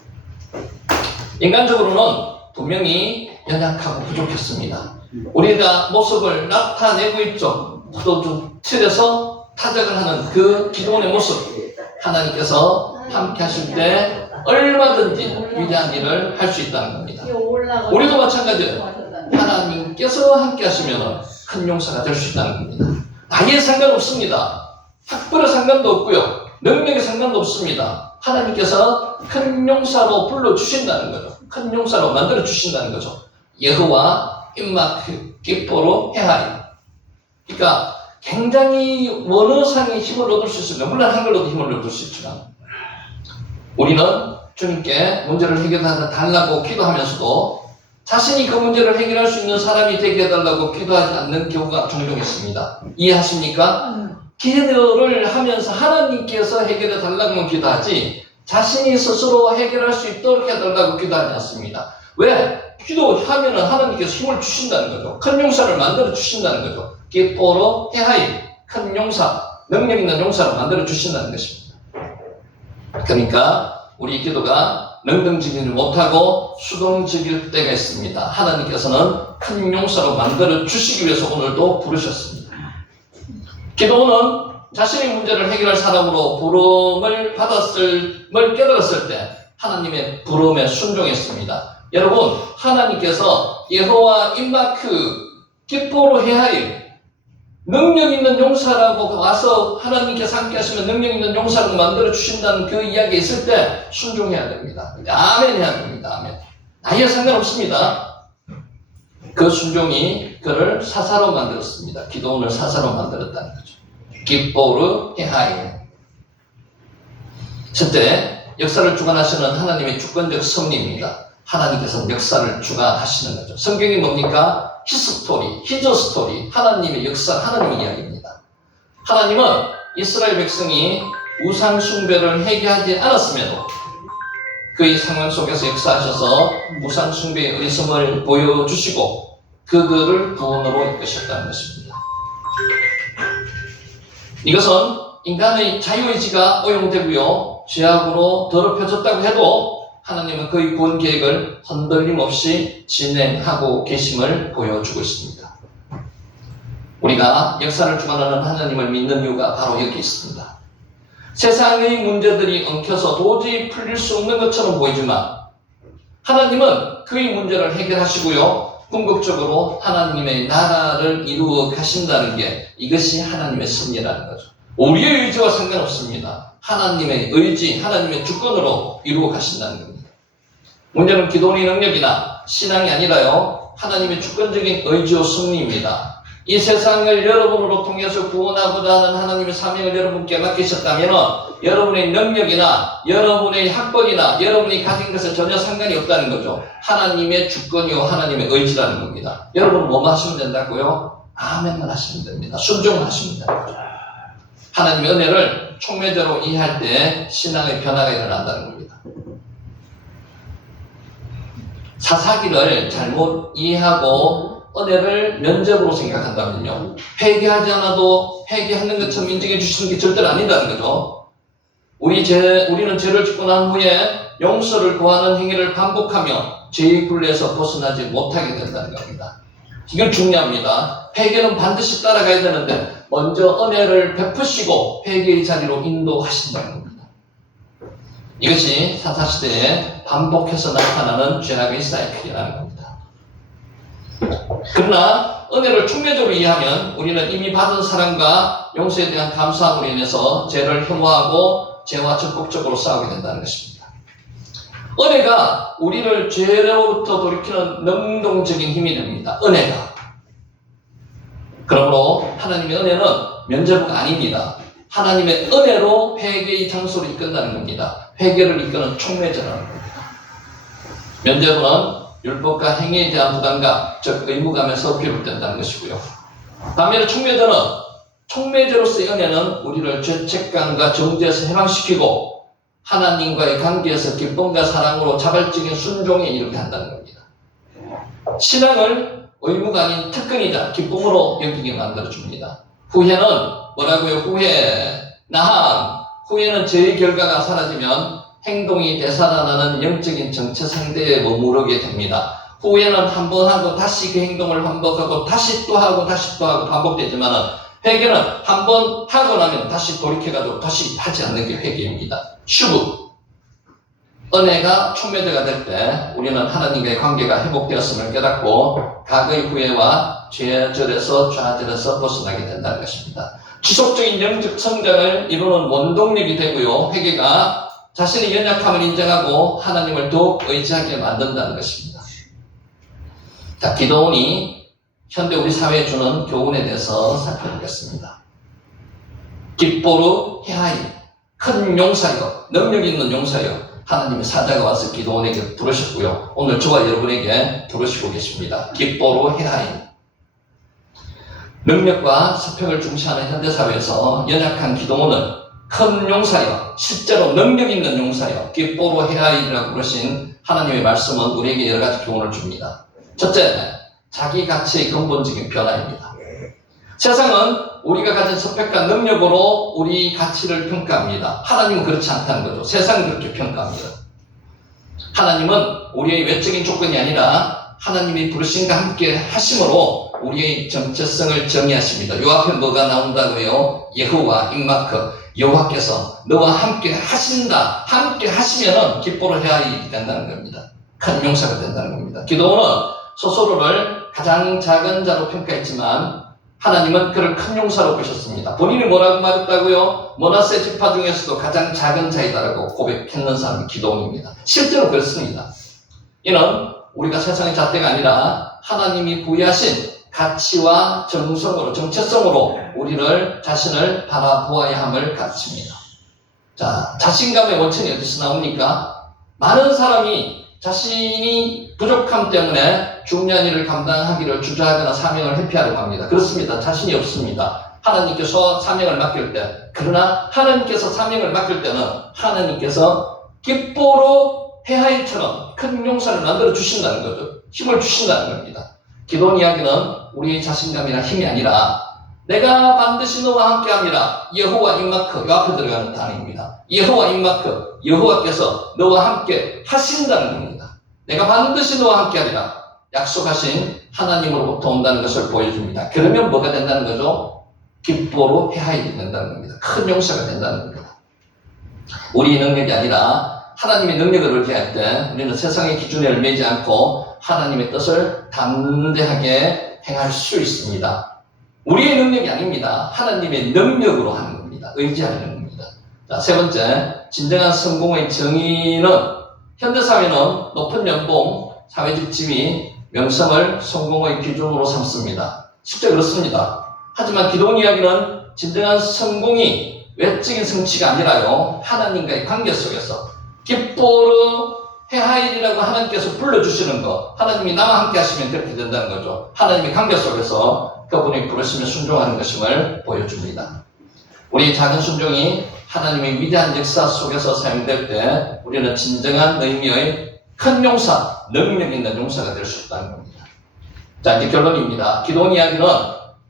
인간적으로는 분명히 연약하고 부족했습니다. 우리가 모습을 나타내고 있죠. 포도주 틀에서 타작을 하는 그 기도원의 모습, 하나님께서 함께 하실 때 얼마든지 위대한 일을 할 수 있다는 겁니다. 우리도 마찬가지예요. 하나님께서 함께 하시면 큰 용사가 될 수 있다는 겁니다. 나이에 상관없습니다. 학벌에 상관도 없고요. 능력에 상관도 없습니다. 하나님께서 큰 용사로 불러주신다는 거죠. 큰 용사로 만들어주신다는 거죠. 여호와 임마크 기뻐로 해하리. 그러니까 굉장히 원어상의 힘을 얻을 수 있습니다. 물론 한글로도 힘을 얻을 수 있지만 우리는 주님께 문제를 해결해 달라고 기도하면서도 자신이 그 문제를 해결할 수 있는 사람이 되게 해달라고 기도하지 않는 경우가 종종 있습니다. 이해하십니까? 기도를 하면서 하나님께서 해결해 달라고만 기도하지 자신이 스스로 해결할 수 있도록 해달라고 기도하지 않습니다. 왜? 기도하면은 하나님께서 힘을 주신다는 거죠. 큰 용사를 만들어 주신다는 거죠. 기뻐로 해하이, 큰 용사, 능력 있는 용사를 만들어 주신다는 것입니다. 그러니까 우리 기도가 능동적이지 못하고 수동적일 때가 있습니다. 하나님께서는 큰 용사로 만들어 주시기 위해서 오늘도 부르셨습니다. 기도는 자신의 문제를 해결할 사람으로 부름을 깨달았을 때 하나님의 부름에 순종했습니다. 여러분, 하나님께서 여호와 임마크 기뻐로 해하이 능력 있는 용사라고 와서 하나님께서 함께 하시면 능력 있는 용사로 만들어 주신다는 그 이야기가 있을 때 순종해야 됩니다. 아멘 해야 됩니다. 아멘. 나이에 상관없습니다. 그 순종이 그를 사사로 만들었습니다. 기도원을 사사로 만들었다는 거죠. 기뻐로 해하이. 첫째, 역사를 주관하시는 하나님의 주권적 섭리입니다. 하나님께서는 역사를 주관하시는 거죠. 성경이 뭡니까? 히스토리, 히저스토리, 하나님의 역사, 하나님의 이야기입니다. 하나님은 이스라엘 백성이 우상 숭배를 회개하지 않았음에도 그의 상황 속에서 역사하셔서 우상 숭배의 의심을 보여주시고 그들을 구원으로 이끄셨다는 것입니다. 이것은 인간의 자유의지가 오용되고요, 죄악으로 더럽혀졌다고 해도 하나님은 그의 구원 계획을 흔들림 없이 진행하고 계심을 보여주고 있습니다. 우리가 역사를 주관하는 하나님을 믿는 이유가 바로 여기 있습니다. 세상의 문제들이 엉켜서 도저히 풀릴 수 없는 것처럼 보이지만 하나님은 그의 문제를 해결하시고요, 궁극적으로 하나님의 나라를 이루어 가신다는 게 이것이 하나님의 섭리라는 거죠. 우리의 의지와 상관없습니다. 하나님의 의지, 하나님의 주권으로 이루어 가신다는 겁니다. 문제는 기도의 능력이나 신앙이 아니라요, 하나님의 주권적인 의지와 섭리입니다. 이 세상을 여러분으로 통해서 구원하고자 하는 하나님의 사명을 여러분께 맡기셨다면 여러분의 능력이나 여러분의 학벌이나 여러분이 가진 것에 전혀 상관이 없다는 거죠. 하나님의 주권이요, 하나님의 의지라는 겁니다. 여러분 뭐만 하시면 된다고요? 아멘만 하시면 됩니다. 순종하시면 됩니다. 하나님의 은혜를 총매적으로 이해할 때 신앙의 변화가 일어난다는 겁니다. 사사기를 잘못 이해하고 은혜를 면접으로 생각한다면요, 회개하지 않아도 회개하는 것처럼 인정해 주시는 게 절대로 아니다는 거죠. 우리는 죄를 짓고 난 후에 용서를 구하는 행위를 반복하며 죄의 굴레에서 벗어나지 못하게 된다는 겁니다. 이건 중요합니다. 회개는 반드시 따라가야 되는데 먼저 은혜를 베푸시고 회개의 자리로 인도하신다는 겁니다. 이것이 사사시대에 반복해서 나타나는 죄악의 사이클이라는 겁니다. 그러나 은혜를 총매적으로 이해하면 우리는 이미 받은 사랑과 용서에 대한 감사함으로 인해서 죄를 혐오하고 죄와 적극적으로 싸우게 된다는 것입니다. 은혜가 우리를 죄로부터 돌이키는 능동적인 힘이 됩니다. 은혜가. 그러므로 하나님의 은혜는 면죄부가 아닙니다. 하나님의 은혜로 회개의 장소를 이끈다는 겁니다. 회개를 이끄는 총매제라는 겁니다. 면죄부는 율법과 행위에 대한 부담감, 즉 의무감에서 비롯된다는 것이고요. 반면에 총매제로서의 은혜는 우리를 죄책감과 정죄에서 해방시키고 하나님과의 관계에서 기쁨과 사랑으로 자발적인 순종에 이르게 한다는 겁니다. 신앙을 의무가 아닌 특권이자 기쁨으로 여기게 만들어줍니다. 후회는 뭐라고요? 후회는 죄의 결과가 사라지면 행동이 되살아나는 영적인 정체 상태에 머무르게 됩니다. 후회는 한 번 하고 다시 그 행동을 반복하고 다시 또 하고 다시 또 하고 반복되지만 회개는 한 번 하고 나면 다시 돌이켜가지고 다시 하지 않는 게 회개입니다. 슈브. 은혜가 총매제가 될 때 우리는 하나님과의 관계가 회복되었음을 깨닫고 과거의 후회와 죄절에서 좌절에서 벗어나게 된다는 것입니다. 지속적인 영적 성장을 이루는 원동력이 되고요, 회개가 자신의 연약함을 인정하고 하나님을 더욱 의지하게 만든다는 것입니다. 자, 기도원이 현대 우리 사회에 주는 교훈에 대해서 살펴보겠습니다. 기뻐루 헤하이, 큰 용사여, 능력 있는 용사여, 하나님의 사자가 와서 기도원에게 부르셨고요, 오늘 저와 여러분에게 부르시고 계십니다. 기뻐루 헤하이. 능력과 스펙을 중시하는 현대사회에서 연약한 기도원은 큰 용사여, 실제로 능력 있는 용사여, 기뻐로 헤아이라고 부르신 하나님의 말씀은 우리에게 여러 가지 교훈을 줍니다. 첫째, 자기 가치의 근본적인 변화입니다. 세상은 우리가 가진 스펙과 능력으로 우리 가치를 평가합니다. 하나님은 그렇지 않다는 거죠. 세상은 그렇게 평가합니다. 하나님은 우리의 외적인 조건이 아니라 하나님이 부르심과 함께 하심으로 우리의 정체성을 정의하십니다. 요 앞에 뭐가 나온다고요? 여호와, 잉마크, 여호와께서 너와 함께 하신다. 함께 하시면은 기뻐로 헤아이 된다는 겁니다. 큰 용사가 된다는 겁니다. 기도원은 스스로를 가장 작은 자로 평가했지만 하나님은 그를 큰 용사로 보셨습니다. 본인이 뭐라고 말했다고요? 머나세 지파 중에서도 가장 작은 자이다라고 고백했는 사람이 기도원입니다. 실제로 그렇습니다. 이는 우리가 세상의 잣대가 아니라 하나님이 부여하신 가치와 정성으로, 정체성으로 우리를 자신을 바라보아야 함을 가르칩니다. 자, 자신감의 원천이 어디서 나옵니까? 많은 사람이 자신이 부족함 때문에 중요한 일을 감당하기를 주저하거나 사명을 회피하려고 합니다. 그렇습니다. 자신이 없습니다. 하나님께서 사명을 맡길 때, 그러나 하나님께서 사명을 맡길 때는 하나님께서 기뻐로 해하일처럼 큰 용사를 만들어 주신다는 거죠. 힘을 주신다는 겁니다. 기도원 이야기는 우리 자신감이나 힘이 아니라 내가 반드시 너와 함께함이라. 여호와 임마크, 이 앞에 들어가는 단어입니다. 여호와 임마크, 여호와께서 너와 함께 하신다는 겁니다. 내가 반드시 너와 함께하리라 약속하신 하나님으로부터 온다는 것을 보여줍니다. 그러면 뭐가 된다는 거죠? 기뻐로 해하일이 된다는 겁니다. 큰 용사가 된다는 겁니다. 우리의 능력이 아니라 하나님의 능력을 의지할 때 우리는 세상의 기준에 얽매이지 않고 하나님의 뜻을 담대하게 행할 수 있습니다. 우리의 능력이 아닙니다. 하나님의 능력으로 하는 겁니다. 의지하는 겁니다. 자, 세 번째, 진정한 성공의 정의는 현대사회는 높은 연봉, 사회적 지위, 명성을 성공의 기준으로 삼습니다. 실제 그렇습니다. 하지만 기도원 이야기는 진정한 성공이 외적인 성취가 아니라요, 하나님과의 관계 속에서 기뻐로 해하일이라고 하나님께서 불러주시는 것, 하나님이 나와 함께 하시면 그렇게 된다는 거죠. 하나님의 관계 속에서 그분이 부르시면 순종하는 것임을 보여줍니다. 우리 작은 순종이 하나님의 위대한 역사 속에서 사용될 때 우리는 진정한 의미의 큰 용사, 능력 있는 용사가 될 수 있다는 겁니다. 자, 이제 결론입니다. 기도원 이야기는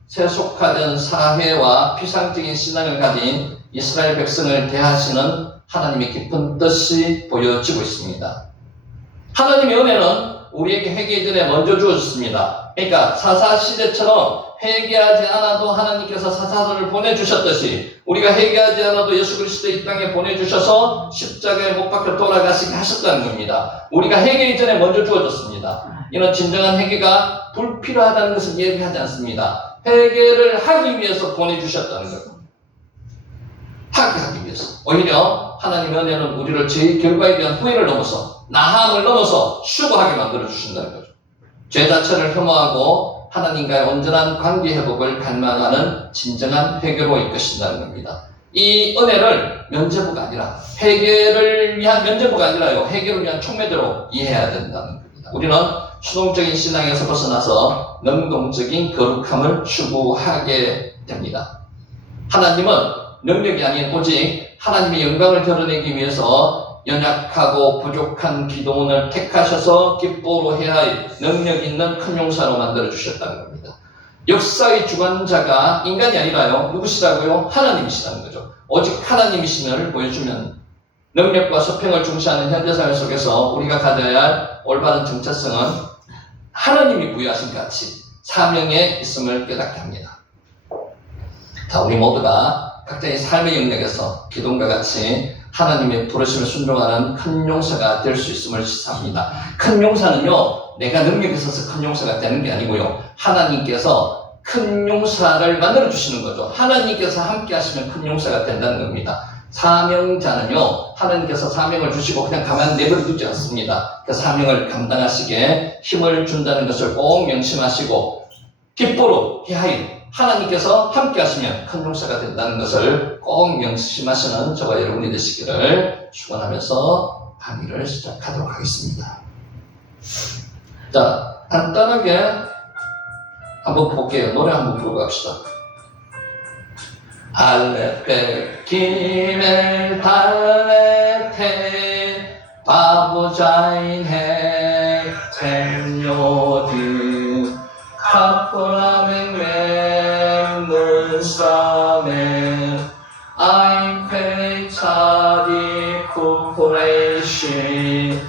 세속화된 사회와 피상적인 신앙을 가진 이스라엘 백성을 대하시는 하나님의 깊은 뜻이 보여지고 있습니다. 하나님의 은혜는 우리에게 회개 이전에 먼저 주어졌습니다. 그러니까 사사시대처럼 회개하지 않아도 하나님께서 사사들을 보내주셨듯이 우리가 회개하지 않아도 예수 그리스도 이 땅에 보내주셔서 십자가에 못 박혀 돌아가시게 하셨다는 겁니다. 우리가 회개 이전에 먼저 주어졌습니다. 이는 진정한 회개가 불필요하다는 것을 얘기하지 않습니다. 회개를 하기 위해서 보내주셨다는 겁니다. 하기 위해서. 오히려 하나님의 은혜는 우리를 죄의 결과에 대한 후회를 넘어서 나함을 넘어서 수고하게 만들어 주신다는 거죠. 죄 자체를 혐오하고 하나님과의 온전한 관계 회복을 갈망하는 진정한 회개로 이끄신다는 겁니다. 이 은혜를 면죄부가 아니라 회개를 위한 면죄부가 아니라요, 회개를 위한 촉매대로 이해해야 된다는 겁니다. 우리는 수동적인 신앙에서 벗어나서 능동적인 거룩함을 추구하게 됩니다. 하나님은 능력이 아닌 오직 하나님의 영광을 드러내기 위해서 연약하고 부족한 기도원을 택하셔서 기뻐로 해야 할 능력 있는 큰 용사로 만들어 주셨다는 겁니다. 역사의 주관자가 인간이 아니라요, 누구시라고요? 하나님이시라는 거죠. 오직 하나님이심을 보여주면 능력과 수평을 중시하는 현대사회 속에서 우리가 가져야 할 올바른 정체성은 하나님이 부여하신 가치, 사명에 있음을 깨닫게 합니다. 자, 우리 모두가 각자의 삶의 영역에서 기도원과 같이 하나님의 부르심을 순종하는 큰 용사가 될 수 있음을 시사합니다. 큰 용사는요, 내가 능력이 있어서 큰 용사가 되는 게 아니고요, 하나님께서 큰 용사를 만들어 주시는 거죠. 하나님께서 함께 하시면 큰 용사가 된다는 겁니다. 사명자는요, 하나님께서 사명을 주시고 그냥 가만히 내버려 두지 않습니다. 그 사명을 감당하시게 힘을 준다는 것을 꼭 명심하시고 기뻐로 해하일, 하나님께서 함께 하시면 큰 용사가 된다는 것을 꼭 명심하시는 저와 여러분이 되시기를 축원하면서 강의를 시작하도록 하겠습니다. 자, 간단하게 한번 볼게요. 노래 한번 부르고 갑시다. 알레페 기멜 달레테 바부자인 해 템요드 카포라맹맹 문사맹 아임페 차디 쿠쿠레이시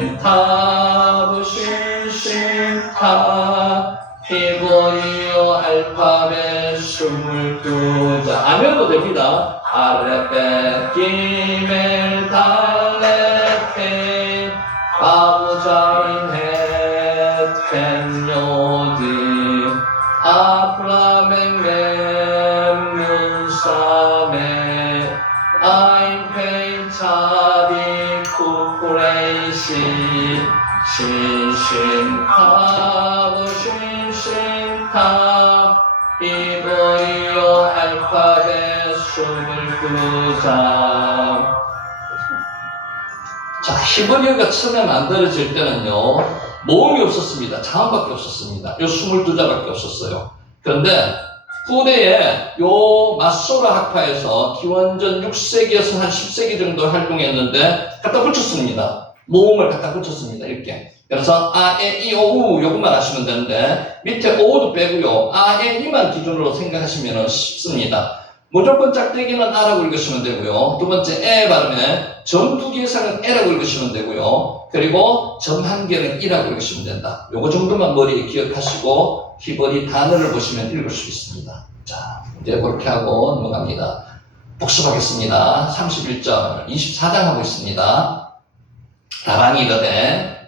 신신타부 신신타 히브리어 알파벳 22자 아멘도 됩니다. 아레페 기멜 달레페 바부자인 헷 펜요드 아프라맹맹 문사메 아임페 차디 쿠쿠레이시 신신타부 신신타 히브리어 알파벳 22자. 자, 히브리어가 처음에 만들어질 때는요, 모음이 없었습니다. 자음밖에 없었습니다. 요 22자밖에 없었어요. 그런데 후대에 요 마소라 학파에서 기원전 6세기에서 한 10세기 정도 활동했는데 갖다 붙였습니다. 모음을 갖다 붙였습니다. 이렇게. 그래서 아, 에, 이, 오, 우 요것만 하시면 되는데 밑에 오도 빼고요. 아, 에, 이만 기준으로 생각하시면 쉽습니다. 무조건 짝대기는 아라고 읽으시면 되고요. 두 번째 에 발음에 점 2개 이상은 에라고 읽으시면 되고요. 그리고 점 1개는 이라고 읽으시면 된다. 요거 정도만 머리에 기억하시고 히브리 단어를 보시면 읽을 수 있습니다. 자, 이제 그렇게 하고 넘어갑니다. 복습하겠습니다. 31절 24장 하고 있습니다. 라반이 이르되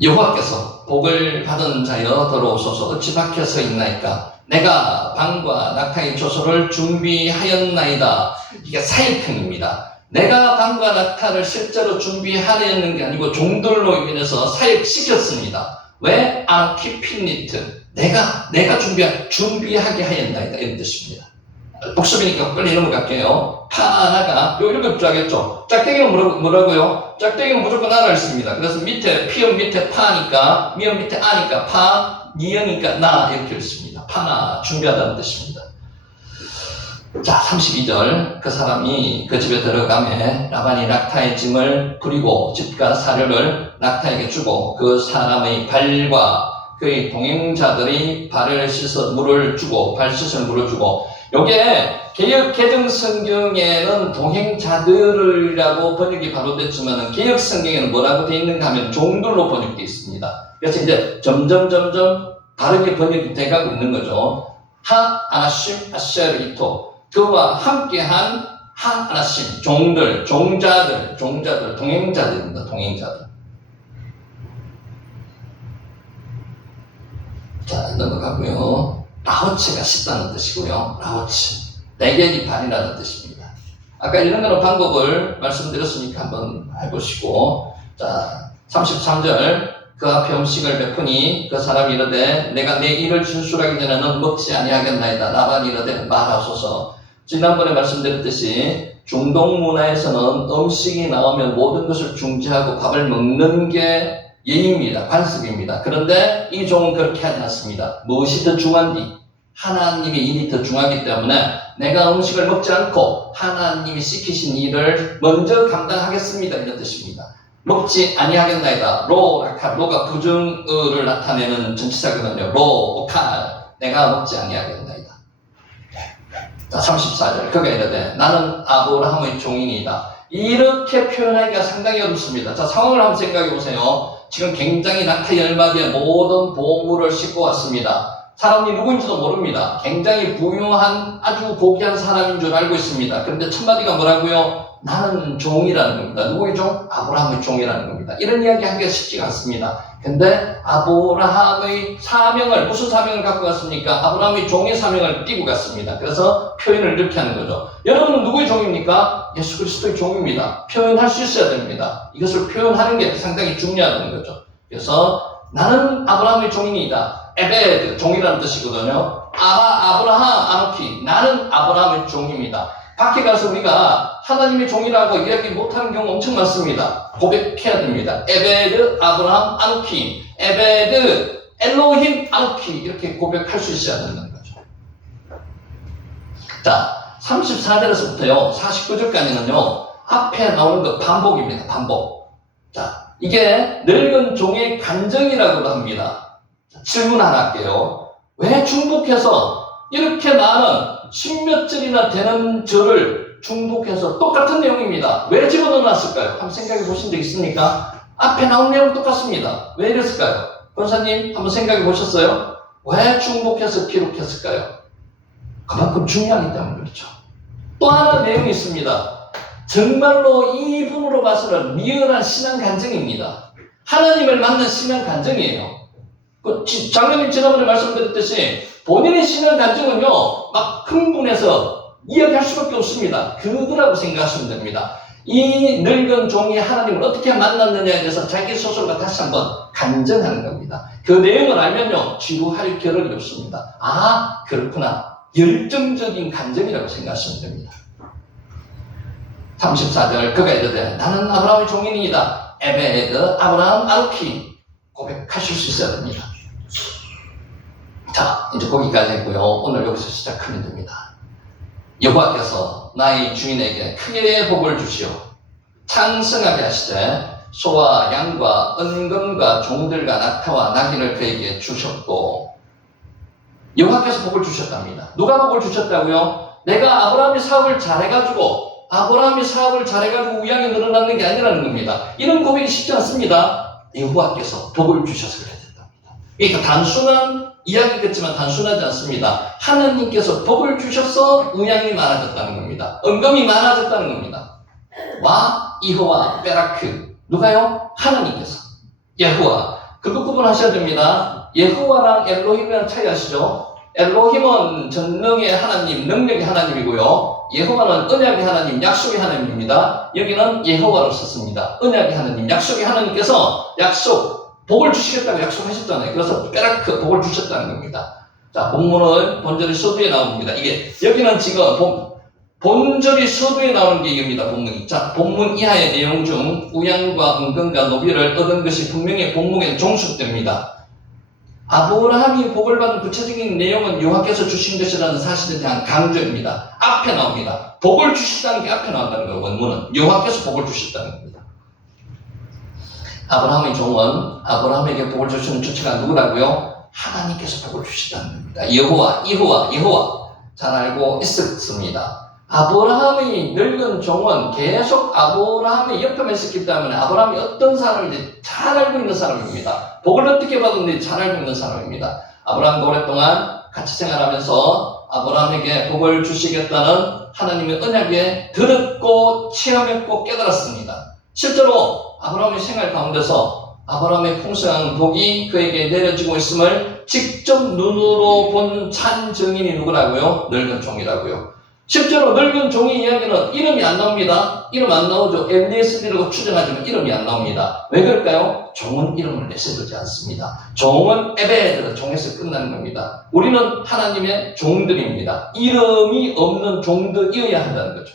여호와께서 복을 받은 자여 들어오소서 어찌 박혀서 있나이까 내가 방과 낙타의 조소를 준비하였나이다. 이게 사역형입니다. 내가 방과 낙타를 실제로 준비하려는 게 아니고 종들로 인해서 사역시켰습니다. 왜? 아키피니트 내가 준비하게 하였나이다 이런 뜻입니다. 복습이니까 빨리 넘어갈게요. 파나가 이렇게 쫙했죠. 짝대기는 뭐라고요? 짝대기는 무조건 아라 있습니다. 그래서 밑에 피음 밑에 파니까 미음 밑에 아니까 파 니은이니까 나 이렇게 있습니다. 파나 준비하다는 뜻입니다. 자 32절 그 사람이 그 집에 들어가매 라반이 낙타의 짐을 부리고 집과 사료를 낙타에게 주고 그 사람의 발과 그의 동행자들이 발을 씻어 물을 주고 발 씻을 물을 주고 요게 개역 개정 성경에는 동행자들이라고 번역이 바로 됐지만은 개역 성경에는 뭐라고 되어 있는가 하면 종들로 번역되어 있습니다. 그래서 이제 점점 다르게 번역이 돼가고 있는 거죠. 하 아나심 아쉐르 이토 그와 함께한 하 아나심 종들 종자들 동행자들입니다. 동행자들. 자 넘어가고요. 라호츠가 씻다는 뜻이고요. 라호츠 내겐이 발이라는 뜻입니다. 아까 이런 거는 방법을 말씀드렸으니까 한번 해보시고 자 33절 그 앞에 음식을 베푸니 그 사람이 이르되 내가 내 일을 진술하기 전에는 먹지 아니하겠나이다. 라반이 이르되 말하소서. 지난번에 말씀드렸듯이 중동 문화에서는 음식이 나오면 모든 것을 중지하고 밥을 먹는 게 예의입니다. 관습입니다. 그런데 이 종은 그렇게 하지 않습니다. 무엇이 더 중요한지 하나님의 일이 더 중요하기 때문에 내가 음식을 먹지 않고 하나님이 시키신 일을 먼저 감당하겠습니다. 이런 뜻입니다. 먹지 아니하겠나이다. 로가 부정어를 나타내는 전치사거든요. 오칼 내가 먹지 아니하겠나이다. 자 34절 그가 이르되 나는 아브라함의 종이니이다. 이렇게 표현하기가 상당히 어렵습니다. 자 상황을 한번 생각해 보세요. 지금 굉장히 낙타 열마디에 모든 보물을 싣고 왔습니다. 사람이 누구인지도 모릅니다. 굉장히 부유한 아주 고귀한 사람인 줄 알고 있습니다. 그런데 첫 마디가 뭐라고요? 나는 종이라는 겁니다. 누구의 종? 아브라함의 종이라는 겁니다. 이런 이야기 하기가 쉽지가 않습니다. 근데 아브라함의 사명을 무슨 사명을 갖고 갔습니까? 아브라함의 종의 사명을 띠고 갔습니다. 그래서 표현을 이렇게 하는 거죠. 여러분은 누구의 종입니까? 예수 그리스도의 종입니다. 표현할 수 있어야 됩니다. 이것을 표현하는 게 상당히 중요하다는 거죠. 그래서 나는 아브라함의 종이니이다. 에베드 종이라는 뜻이거든요. 아브라함 아노키 나는 아브라함의 종입니다. 밖에 가서 우리가 하나님의 종이라고 이야기 못하는 경우 엄청 많습니다. 고백해야 됩니다. 에베드 아브라함 아노키 에베드 엘로힘 아노키 이렇게 고백할 수 있어야 된다는 거죠. 자 34절에서부터요 49절까지는요 앞에 나오는 거 반복입니다. 반복. 자 이게 늙은 종의 간증이라고도 합니다. 질문 하나 할게요. 왜 중복해서 이렇게 많은 10몇 절이나 되는 절을 중복해서 똑같은 내용입니다. 왜 집어넣어놨을까요? 한번 생각해 보신 적 있습니까? 앞에 나온 내용 똑같습니다. 왜 이랬을까요? 권사님 한번 생각해 보셨어요? 왜 중복해서 기록했을까요? 그만큼 중요하기 때문에 그렇죠. 또 하나 내용이 있습니다. 정말로 이 부분으로 봐서는 리얼한 신앙 간증입니다. 하나님을 만난 신앙 간증이에요. 장로님 지난번에 말씀드렸듯이 본인의 신앙 간증은요 막 흥분해서 이야기할 수밖에 없습니다. 그거라고 생각하시면 됩니다. 이 늙은 종이 하나님을 어떻게 만났느냐에 대해서 자기 스스로가 다시 한번 간증하는 겁니다. 그 내용을 알면요 지루할 겨를이 없습니다. 아 그렇구나 열정적인 간증이라고 생각하시면 됩니다. 34절 그가 이르되 나는 아브라함의 종이니이다. 에베드 아브라함 아루키 고백하실 수 있어야 됩니다. 자 자, 이제 거기까지 했고요. 오늘 여기서 시작하면 됩니다. 여호와께서 나의 주인에게 크게 복을 주시오. 창성하게 하시되 소와 양과 은금과 종들과 낙타와 나귀를 그에게 주셨고, 여호와께서 복을 주셨답니다. 누가 복을 주셨다고요? 내가 아브라함이 사업을 잘해가지고 우양이 늘어나는 게 아니라는 겁니다. 이런 고백이 쉽지 않습니다. 여호와께서 복을 주셔서 그래 된답니다. 그러니까 단순한 이야기겠지만 단순하지 않습니다. 하나님께서 복을 주셔서 우양이 많아졌다는 겁니다. 은금이 많아졌다는 겁니다. 와, 이호와, 베라크. 누가요? 하나님께서. 예호와. 그거 구분하셔야 됩니다. 예호와랑 엘로힘이랑 차이 아시죠? 엘로힘은 전능의 하나님, 능력의 하나님이고요. 예호와는 언약의 하나님, 약속의 하나님입니다. 여기는 예호와로 썼습니다. 언약의 하나님, 약속의 하나님께서 복을 주시겠다고 약속하셨잖아요. 그래서 베라크, 복을 주셨다는 겁니다. 자, 본문은 본절이 서두에 나옵니다. 여기는 지금 본절이 서두에 나오는 게 이겁니다. 본문이. 자, 본문 이하의 내용 중 우양과 은금과 노비를 얻은 것이 분명히 본문에 종속됩니다. 아브라함이 복을 받은 구체적인 내용은 여호와께서 주신 것이라는 사실에 대한 강조입니다. 앞에 나옵니다. 복을 주셨다는 게 앞에 나온다는 거예요. 원문은 여호와께서 복을 주셨다는 겁니다. 아브라함의 종은 아브라함에게 복을 주시는 주체가 누구라고요? 하나님께서 복을 주시다는 겁니다. 여호와 잘 알고 있었습니다. 아브라함의 늙은 종은 계속 아브라함의 옆에만 있었기 때문에 아브라함이 어떤 사람인지 잘 알고 있는 사람입니다. 복을 어떻게 받았는지 잘 알고 있는 사람입니다. 아브라함과 오랫동안 같이 생활하면서 아브라함에게 복을 주시겠다는 하나님의 언약에 들었고 체험했고 깨달았습니다. 실제로 아브라함의 생활 가운데서 아브라함의 풍성한 복이 그에게 내려지고 있음을 직접 눈으로 본 참 증인이 누구라고요? 늙은 종이라고요. 실제로 늙은 종의 이야기는 이름이 안 나옵니다. 이름 안 나오죠. 엘리에스라고 추정하지만 이름이 안 나옵니다. 왜 그럴까요? 종은 이름을 내세우지 않습니다. 종은 에베드, 종에서 끝나는 겁니다. 우리는 하나님의 종들입니다. 이름이 없는 종들이어야 한다는 거죠.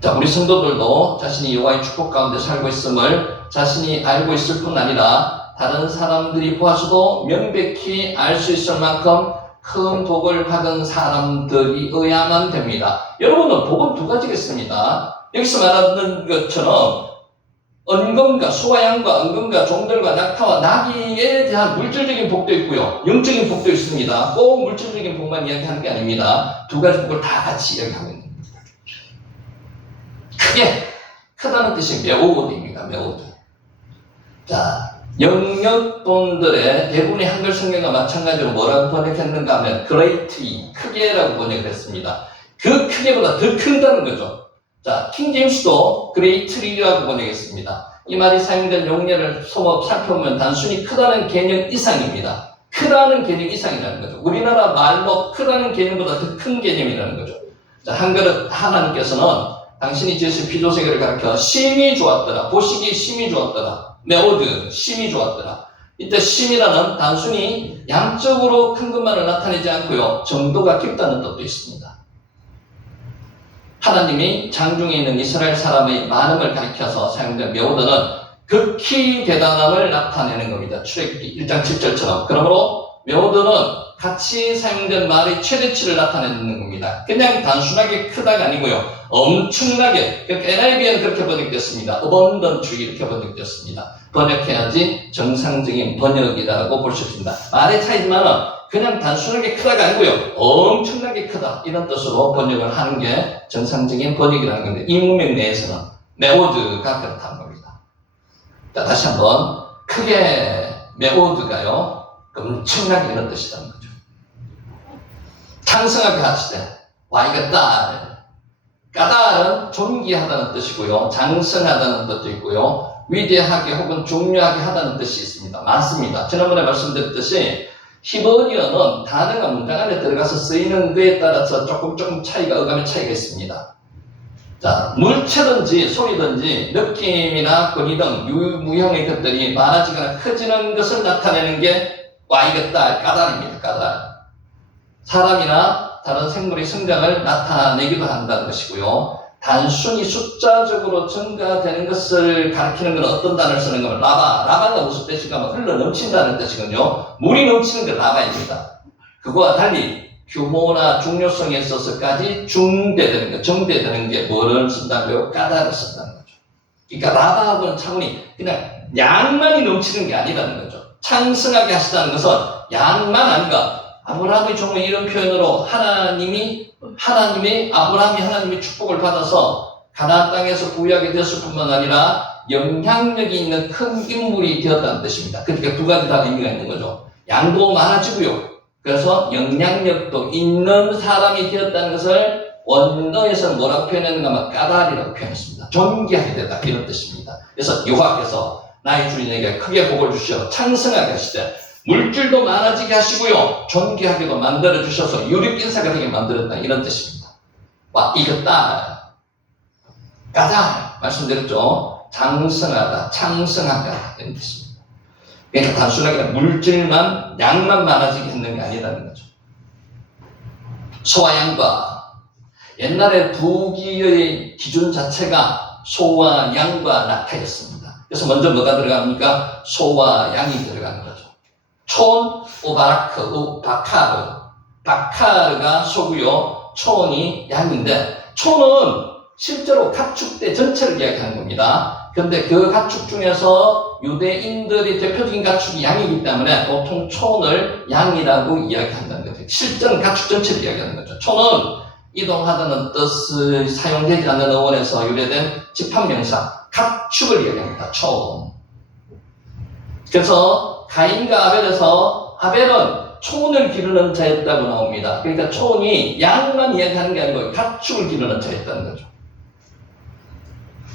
자, 우리 성도들도 자신이 여호와의 축복 가운데 살고 있음을 자신이 알고 있을 뿐 아니라 다른 사람들이 보아서도 명백히 알 수 있을 만큼 큰 복을 받은 사람들이어야만 됩니다. 여러분은 복은 두 가지겠습니다. 여기서 말하는 것처럼 은금과 소와 양과 은금과 종들과 낙타와 나귀에 대한 물질적인 복도 있고요. 영적인 복도 있습니다. 꼭 물질적인 복만 이야기하는 게 아닙니다. 두 가지 복을 다 같이 이야기하고 있는 겁니다. 크다는 뜻이 메오드입니다. 메오드. 자, 영역본들의 대부분의 한글 성경과 마찬가지로 뭐라고 번역했는가 하면 greatly, 크게라고 번역을 했습니다. 그 크게보다 더 큰다는 거죠. 자, 킹제임스도 greatly라고 번역했습니다. 이 말이 사용된 용례를 살펴보면 단순히 크다는 개념 이상입니다. 크다는 개념 이상이라는 거죠. 우리나라 말로 크다는 개념보다 더 큰 개념이라는 거죠. 자, 한글은 하나님께서는 당신이 지으신 피조세계를 가리켜 심이 좋았더라. 보시기 심이 좋았더라. 메오드, 심이 좋았더라. 이때 심이라는 단순히 양적으로 큰 것만을 나타내지 않고요. 정도가 깊다는 뜻도 있습니다. 하나님이 장중에 있는 이스라엘 사람의 많음을 가리켜서 사용된 메오드는 극히 대단함을 나타내는 겁니다. 출애굽기 1장 7절처럼. 그러므로 메오드는 같이 사용된 말의 최대치를 나타내는 겁니다. 그냥 단순하게 크다가 아니고요. 엄청나게, 그러니까 NIV에는 그렇게 번역됐습니다. abundant 이렇게 번역됐습니다. 번역해야지 정상적인 번역이라고 볼 수 있습니다. 말의 차이지만은 그냥 단순하게 크다가 아니고요. 엄청나게 크다. 이런 뜻으로 번역을 하는 게 정상적인 번역이라는 건데, 이 문맥 내에서는 메오드가 그렇다는 겁니다. 자, 다시 한번. 크게 메오드가요. 엄청나게 이런 뜻이라는 거죠. 창성하게 하시되, 이가 딸. 까달은 존귀하다는 뜻이고요. 장성하다는 뜻도 있고요. 위대하게 혹은 중요하게 하다는 뜻이 있습니다. 많습니다. 지난번에 말씀드렸듯이 히브리어는 단어가 문장 안에 들어가서 쓰이는 것에 따라서 조금 어감의 차이가 있습니다. 자, 물체든지 소리든지 느낌이나 권위 등 유무형의 것들이 많아지거나 커지는 것을 나타내는 게 이가 딸, 까달입니다. 까달. 사람이나 다른 생물의 성장을 나타내기도 한다는 것이고요. 단순히 숫자적으로 증가되는 것을 가리키는 건 어떤 단어를 쓰는 거면 라바가 무슨 뜻인가 하면 흘러 넘친다는 뜻이거든요. 물이 넘치는 게 라바입니다. 그거와 달리 규모나 중요성에 있어서까지 정대되는 게 뭐를 쓴다고요? 까다를 쓴다는 거죠. 그러니까 라바하고는 차원이 그냥 양만이 넘치는 게 아니라는 거죠. 창성하게 하시다는 것은 양만 아닌가. 아브라함의 종은 이런 표현으로 아브라함이 하나님의 축복을 받아서 가나안 땅에서 부유하게 되었을 뿐만 아니라 영향력이 있는 큰 인물이 되었다는 뜻입니다. 그러니까 두 가지 다 의미가 있는 거죠. 양도 많아지고요. 그래서 영향력도 있는 사람이 되었다는 것을 원어에서는 뭐라고 표현했는가 하면 까다리라고 표현했습니다. 존귀하게 되다 이런 뜻입니다. 그래서 여호와께서 나의 주인에게 크게 복을 주시어 창성하게 하시되 물질도 많아지게 하시고요. 존귀하게도 만들어 주셔서 유립인사가 되게 만들었다 이런 뜻입니다. 와 이겼다. 까다 말씀드렸죠. 장성하다, 창성하다 이런 뜻입니다. 그러니까 단순하게 물질만 양만 많아지게 했는 게 아니라는 거죠. 소와 양과 옛날에 부귀의 기준 자체가 소와 양과 낙타였습니다. 그래서 먼저 뭐가 들어갑니까? 소와 양이 들어가는 거죠. 촌, 오바라크, 바카르. 바카르가 소고요. 촌이 양인데 촌은 실제로 가축대 전체를 이야기하는 겁니다. 그런데 그 가축 중에서 유대인들이 대표적인 가축이 양이기 때문에 보통 촌을 양이라고 이야기한다는 거죠. 실제는 가축 전체를 이야기하는 거죠. 촌은 이동하다는 뜻을 사용되지 않는 어원에서 유래된 집합명사, 가축을 이야기합니다. 촌. 그래서 가인과 아벨에서 아벨은 촌을 기르는 자였다고 나옵니다. 그러니까 촌이 양만 이야기하는 게 아니고 가축을 기르는 자였다는 거죠.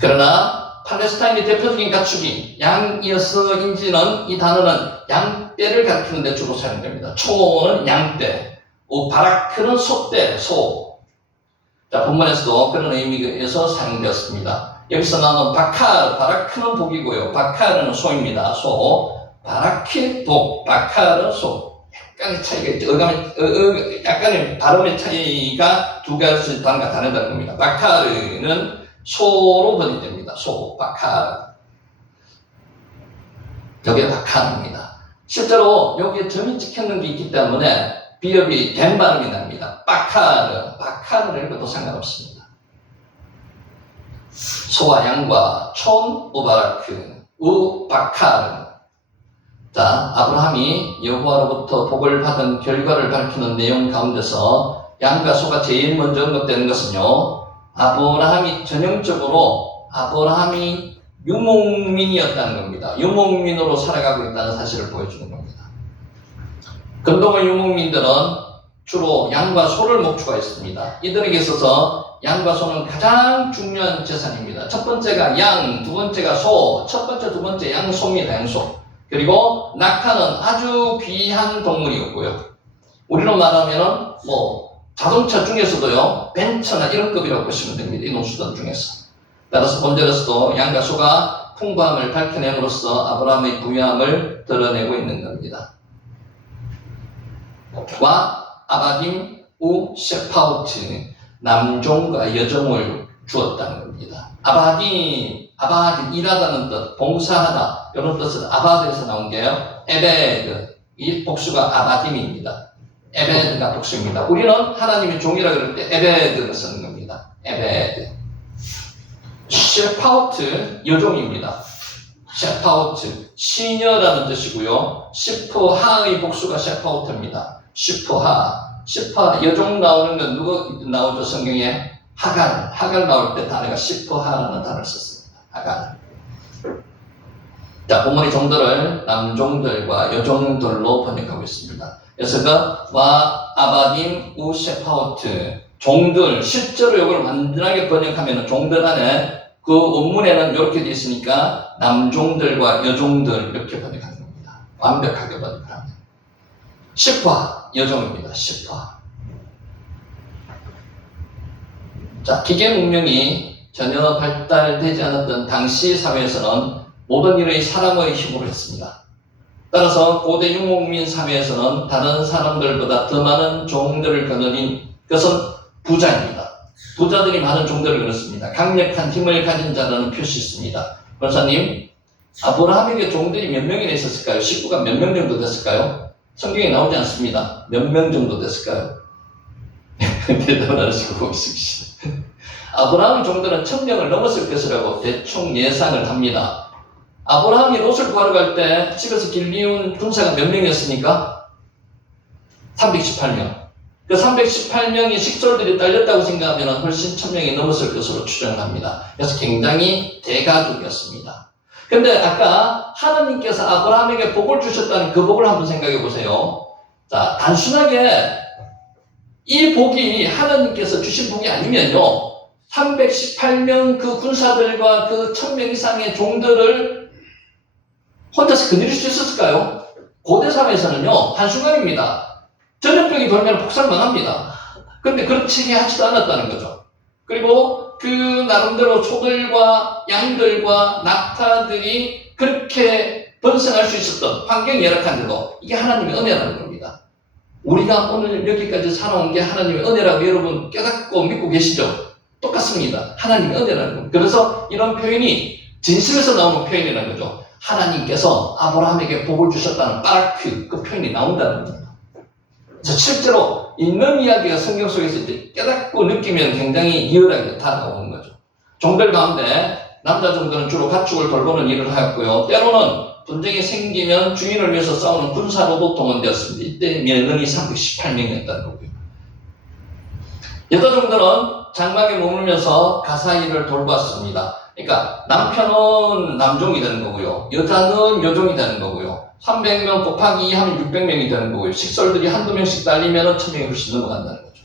그러나 팔레스타인의 대표적인 가축이 양이어서인지는 이 단어는 양떼를 가리키는 데 주로 사용됩니다. 촌은 양떼, 바라크는 소떼, 소. 자, 본문에서도 그런 의미에서 사용되었습니다. 여기서 나오는 바라크는 복이고요. 바카르는 소입니다. 소. 바라크의 복, 바카르 소. 약간의 차이가 있죠. 약간의 발음의 차이가 두 가지 단어가 다르다는 겁니다. 바카르는 소로 번역됩니다. 소, 바카르. 여기에 바카르입니다. 실제로 여기에 점이 찍혀있는 게 있기 때문에 비읍이 된 발음이 납니다. 바카르를 읽어도 상관없습니다. 소와 양과 촌, 우바라크, 바카르. 자, 아브라함이 여호와로부터 복을 받은 결과를 밝히는 내용 가운데서 양과 소가 제일 먼저 언급되는 것은요, 아브라함이 전형적으로 유목민이었다는 겁니다. 유목민으로 살아가고 있다는 사실을 보여주는 겁니다. 근동의 유목민들은 주로 양과 소를 목축하였습니다. 이들에게 있어서 양과 소는 가장 중요한 재산입니다. 첫 번째가 양, 두 번째가 소, 첫 번째, 두 번째 양소입니다. 양소. 그리고 낙타는 아주 귀한 동물이었고요. 우리로 말하면은 자동차 중에서도요, 벤처나 이런 급이라고 보시면 됩니다. 이동수단 중에서. 따라서 본절에서도 양과 소가 풍부함을 밝혀냄으로써 아브라함의 부유함을 드러내고 있는 겁니다. 와 아바딤 우 셰파우트, 남종과 여종을 주었다는 겁니다. 아바딤 일하다는 뜻, 봉사하다 이런 뜻은 아바드에서 나온 게요. 에베드, 이 복수가 아바딤입니다. 에베드가 복수입니다. 우리는 하나님의 종이라 그럴 때 에베드를 쓰는 겁니다. 에베드. 셰파우트 여종입니다. 셰파우트 시녀라는 뜻이고요. 시프하의 복수가 셰파우트입니다. 시프하 여종 나오는 건 누구 나오죠? 성경에 하갈 나올 때 단어가 시프하라는 단어를 썼습니다. 하갈. 자, 본문의 종들을 남종들과 여종들로 번역하고 있습니다. 그래서 와 아바딤 우 셰파우트 종들, 실제로 이걸 완전하게 번역하면 종들 안에 그 원문에는 이렇게 되어 있으니까 남종들과 여종들 이렇게 번역하는 겁니다. 완벽하게 번역하면. 시파 여종입니다. 시파. 자, 기계 문명이 전혀 발달되지 않았던 당시 사회에서는 모든 일을 사람의 힘으로 했습니다. 따라서 고대 유목민 사회에서는 다른 사람들보다 더 많은 종들을 거느린 것은 부자입니다. 부자들이 많은 종들을 그렇습니다. 강력한 힘을 가진 자라는 표시 있습니다. 권사님, 아브라함에게 종들이 몇 명이나 있었을까요? 식구가 몇 명 정도 됐을까요? 성경에 나오지 않습니다. 몇 명 정도 됐을까요? 대답을 안 하시고 거기 있으시죠. 아브라함의 종들은 1000명을 넘었을 것이라고 대충 예상을 합니다. 아브라함이 롯을 구하러 갈 때 집에서 길리운 군사가 몇 명이었습니까? 318명. 그 318명의 식솔들이 딸렸다고 생각하면 훨씬 1000명이 넘었을 것으로 추정합니다. 그래서 굉장히 대가족이었습니다. 근데 아까 하나님께서 아브라함에게 복을 주셨다는 그 복을 한번 생각해 보세요. 자, 단순하게 이 복이 하나님께서 주신 복이 아니면요, 318명 그 군사들과 그 1000명 이상의 종들을 혼자서 거느릴 수 있었을까요? 고대 사회에서는요, 한순간입니다. 전염병이 돌면 폭삭망합니다. 그런데 그렇게 하지도 않았다는 거죠. 그리고 그 나름대로 소들과 양들과 낙타들이 그렇게 번성할 수 있었던 환경이 열악한데도 이게 하나님의 은혜라는 겁니다. 우리가 오늘 여기까지 살아온 게 하나님의 은혜라고 여러분 깨닫고 믿고 계시죠? 똑같습니다. 하나님의 은혜라는 겁니다. 그래서 이런 표현이 진실에서 나오는 표현이라는 거죠. 하나님께서 아브라함에게 복을 주셨다는 빠라크, 그 표현이 나온다는 겁니다. 그래서 실제로 있는 이야기가 성경 속에서 이제 깨닫고 느끼면 굉장히 리얼하게 다가오는 거죠. 종들 가운데 남자 종들은 주로 가축을 돌보는 일을 하였고요. 때로는 분쟁이 생기면 주인을 위해서 싸우는 군사로도 동원되었습니다. 이때 며느리 318명이었다는 거고요. 여자 종들은 장막에 머물면서 가사 일을 돌봤습니다. 그러니까 남편은 남종이 되는 거고요. 여자는 여종이 되는 거고요. 300명 곱하기 2 하면 600명이 되는 거고요. 식솔들이 한두 명씩 딸리면 1000명이 훨씬 넘어간다는 거죠.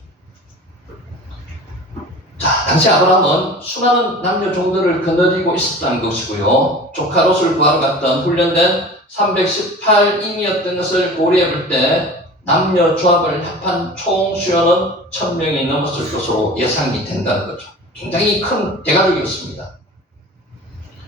자, 당시 아브라함은 수많은 남녀 종들을 거느리고 있었다는 것이고요. 조카 롯을 구하러 갔던 훈련된 318인이었던 것을 고려해 볼 때 남녀 조합을 합한 총 수요는 1000명이 넘었을 것으로 예상이 된다는 거죠. 굉장히 큰 대가족이었습니다.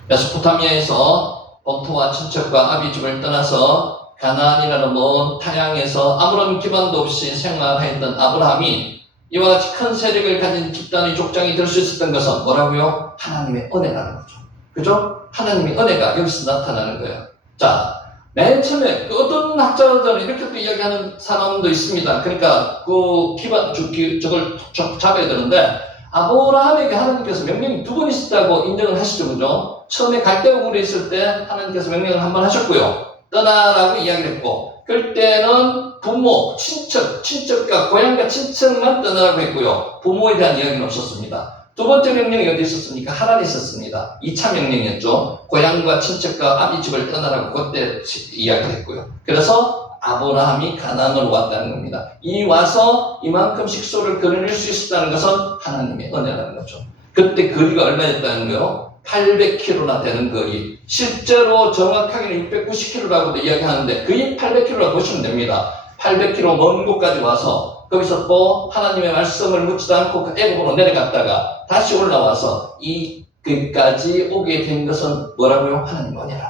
메소포타미아에서 본토와 친척과 아비집을 떠나서 가나안이라는 먼 타향에서 아무런 기반도 없이 생활하였던 아브라함이 이와 같이 큰 세력을 가진 집단의 족장이 될 수 있었던 것은 뭐라고요? 하나님의 은혜라는 거죠. 그죠? 하나님의 은혜가 여기서 나타나는 거예요. 자, 맨 처음에 어떤 학자들은 이렇게 또 이야기하는 사람도 있습니다. 그러니까 그 기반, 저걸 잡아야 되는데, 아브라함에게 하나님께서 명령이 2번 있었다고 인정을 하시죠. 그죠? 처음에 갈대우물에 있을 때 하나님께서 명령을 한 번 하셨고요. 떠나라고 이야기를 했고, 그럴 때는 부모, 친척과 고향과 친척만 떠나라고 했고요. 부모에 대한 이야기는 없었습니다. 두 번째 명령이 어디 있었습니까? 하란에 있었습니다. 2차 명령이었죠. 고향과 친척과 아비집을 떠나라고 그때 이야기를 했고요. 그래서 아브라함이 가나안으로 왔다는 겁니다. 이 와서 이만큼 식소를 거느릴 수 있었다는 것은 하나님의 은혜라는 거죠. 그때 거리가 얼마였다는 거요? 800km나 되는 거리. 실제로 정확하게는 690km라고도 이야기하는데 거의 800km라고 보시면 됩니다. 800km 먼 곳까지 와서 거기서 또 하나님의 말씀을 묻지도 않고 애굽으로 내려갔다가 다시 올라와서 이까지 오게 된 것은 뭐라고요? 하나님의 은혜라는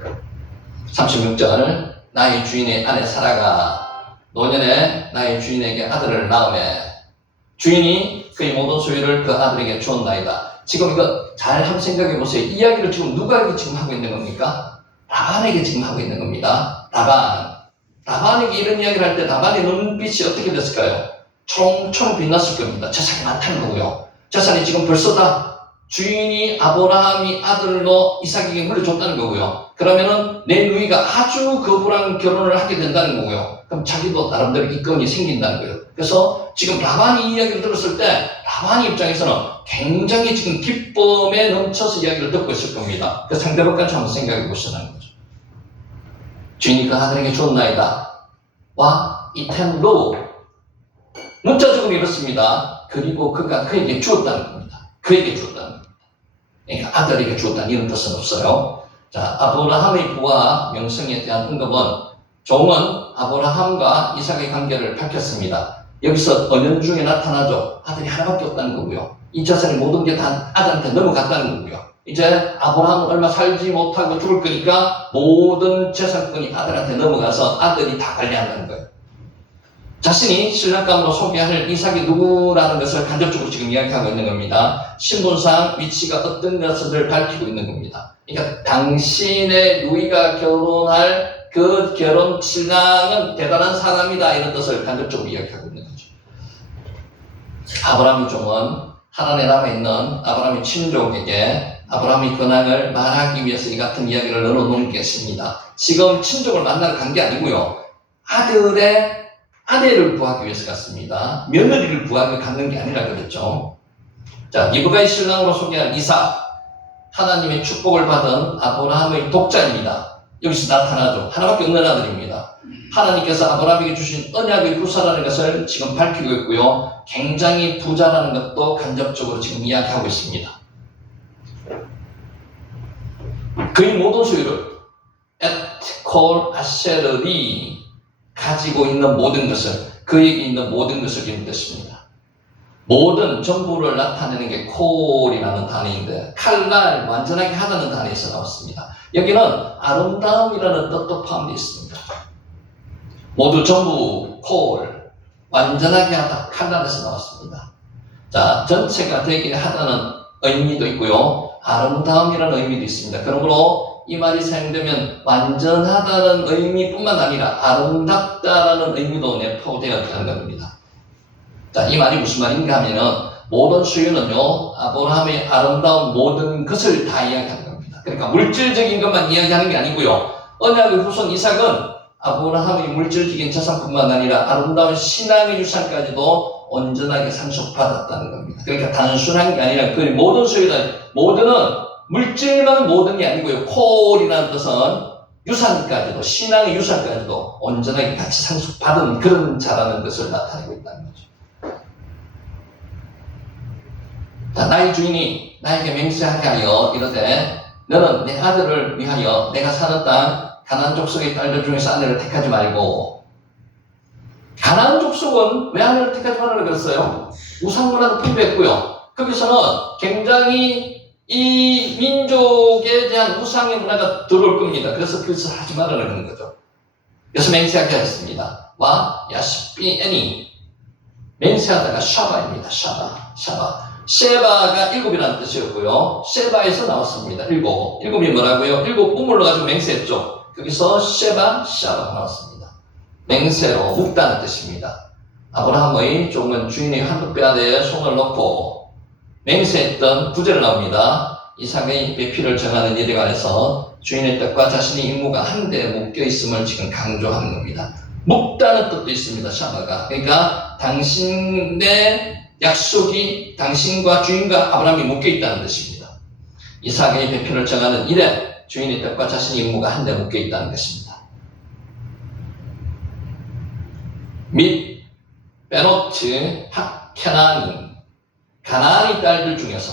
겁니다. 36절, 나의 주인의 아내 사라가 노년에 나의 주인에게 아들을 낳으매 주인이 그의 모든 소유를 그 아들에게 주었나이다. 지금 이거 잘 한번 생각해 보세요. 이야기를 지금 누가 지금 하고 있는 겁니까? 라반에게 지금 하고 있는 겁니다. 라반에게 이런 이야기를 할 때 라반의 눈빛이 어떻게 됐을까요? 총총 빛났을 겁니다. 재산이 많다는 거고요. 재산이 지금 벌써 다 주인이 아브라함이 아들로 이삭에게 물려줬다는 거고요. 그러면은 내 누이가 아주 거부랑 결혼을 하게 된다는 거고요. 그럼 자기도 나름대로 이권이 생긴다는 거예요. 그래서 지금 라반이 이 이야기를 들었을 때 라반 입장에서는 굉장히 지금 기쁨에 넘쳐서 이야기를 듣고 있을 겁니다. 그 상대방까지 한번 생각해 보시라는 거죠. 주인이 그 아들에게 주었나이다. 와 이템로 문자적으로 이렇습니다. 그리고 그가 그에게 주었다는 겁니다. 그에게 주었다는 겁니다. 그러니까 아들에게 주었다는 이런 뜻은 없어요. 자, 아브라함의 부와 명성에 대한 언급은 종은 아브라함과 이삭의 관계를 밝혔습니다. 여기서 언연 중에 나타나죠. 아들이 하나밖에 없다는 거고요. 이 재산이 모든 게 다 아들한테 넘어갔다는 거고요. 이제 아브라함은 얼마 살지 못하고 죽을 거니까 모든 재산권이 아들한테 넘어가서 아들이 다 관리한다는 거예요. 자신이 신랑감으로 소개할 이삭이 누구라는 것을 간접적으로 지금 이야기하고 있는 겁니다. 신분상 위치가 어떤 것을 밝히고 있는 겁니다. 그러니까 당신의 누이가 결혼할 그 결혼 신랑은 대단한 사람이다, 이런 뜻을 간접적으로 이야기하고 있는 거죠. 아브라함의 종은 하란에 남아있는 아브라함의 친족에게 아브라함의 근황을 말하기 위해서 이 같은 이야기를 넣어놓은 게 있습니다. 지금 친족을 만나러 간 게 아니고요, 아들의 아내를 구하기 위해서 갔습니다. 며느리를 구하기 갔는 게 아니라 그랬죠. 자, 리브가의 신랑으로 소개한 이삭, 하나님의 축복을 받은 아브라함의 독자입니다. 여기서 나타나죠. 하나밖에 없는 아들입니다. 하나님께서 아브라함에게 주신 언약의 후사라는 것을 지금 밝히고 있고요, 굉장히 부자라는 것도 간접적으로 지금 이야기하고 있습니다. 그의 모든 소유를 콜 아셰르리 가지고 있는 모든 것을, 그에게 있는 모든 것을 이룬 뜻입니다. 모든 전부를 나타내는 게 콜이라는 단어인데, 칼날, 완전하게 하다는 단어에서 나왔습니다. 여기는 아름다움이라는 뜻도 포함되어 있습니다. 모두 전부 콜, 완전하게 하다, 칼날에서 나왔습니다. 자, 전체가 되게 하다는 의미도 있고요, 아름다움이라는 의미도 있습니다. 그러므로 이 말이 사용되면 완전하다는 의미뿐만 아니라 아름답다라는 의미도 내포되었다는 겁니다. 자, 이 말이 무슨 말인가 하면은, 모든 소유는요, 아브라함의 아름다운 모든 것을 다 이야기하는 겁니다. 그러니까 물질적인 것만 이야기하는 게 아니고요, 언약의 후손 이삭은 아브라함의 물질적인 자산뿐만 아니라 아름다운 신앙의 유산까지도 온전하게 상속받았다는 겁니다. 그러니까 단순한 게 아니라 그 모든 소유는, 모든은 물질만 모든이 아니고요, 콜이라는 뜻은 유산까지도, 신앙의 유산까지도 온전하게 같이 상속받은 그런 자라는 것을 나타내고 있다는 거죠. 자, 나의 주인이 나에게 맹세하게 하여 이르되, 너는 내 아들을 위하여 내가 사는 땅 가나안 족속의 딸들 중에서 아내를 택하지 말고. 가나안 족속은 왜 아내를 택하지 말라고 그랬어요? 우상문화도 풍부했고요, 거기서는 굉장히 이 민족에 대한 우상의 문화가 들어올 겁니다. 그래서 그것을 하지 말라고 하는 거죠. 그래서 맹세하게 했습니다. 와 야시피 애니, 맹세하다가 샤바입니다. 샤바. 셰바가 일곱이라는 뜻이었고요, 셰바에서 나왔습니다. 일곱이 뭐라고요? 일곱 우물로 가지고 맹세했죠. 거기서 샤바가 나왔습니다. 맹세로 묵다는 뜻입니다. 아브라함의 종은 주인의 한뼘뼈아래에 손을 넣고 맹세했던 구절이 나옵니다. 이삭의 배필을 정하는 일에 관해서 주인의 뜻과 자신의 임무가 한데 묶여 있음을 지금 강조하는 겁니다. 묵다는 뜻도 있습니다. 샤바가. 그러니까 당신의 약속이 당신과 주인과 아브라함이 묶여 있다는 뜻입니다. 이삭의 배필을 정하는 일에 주인의 뜻과 자신의 임무가 한데 묶여 있다는 것입니다. 및 베노트 가나안의 딸들 중에서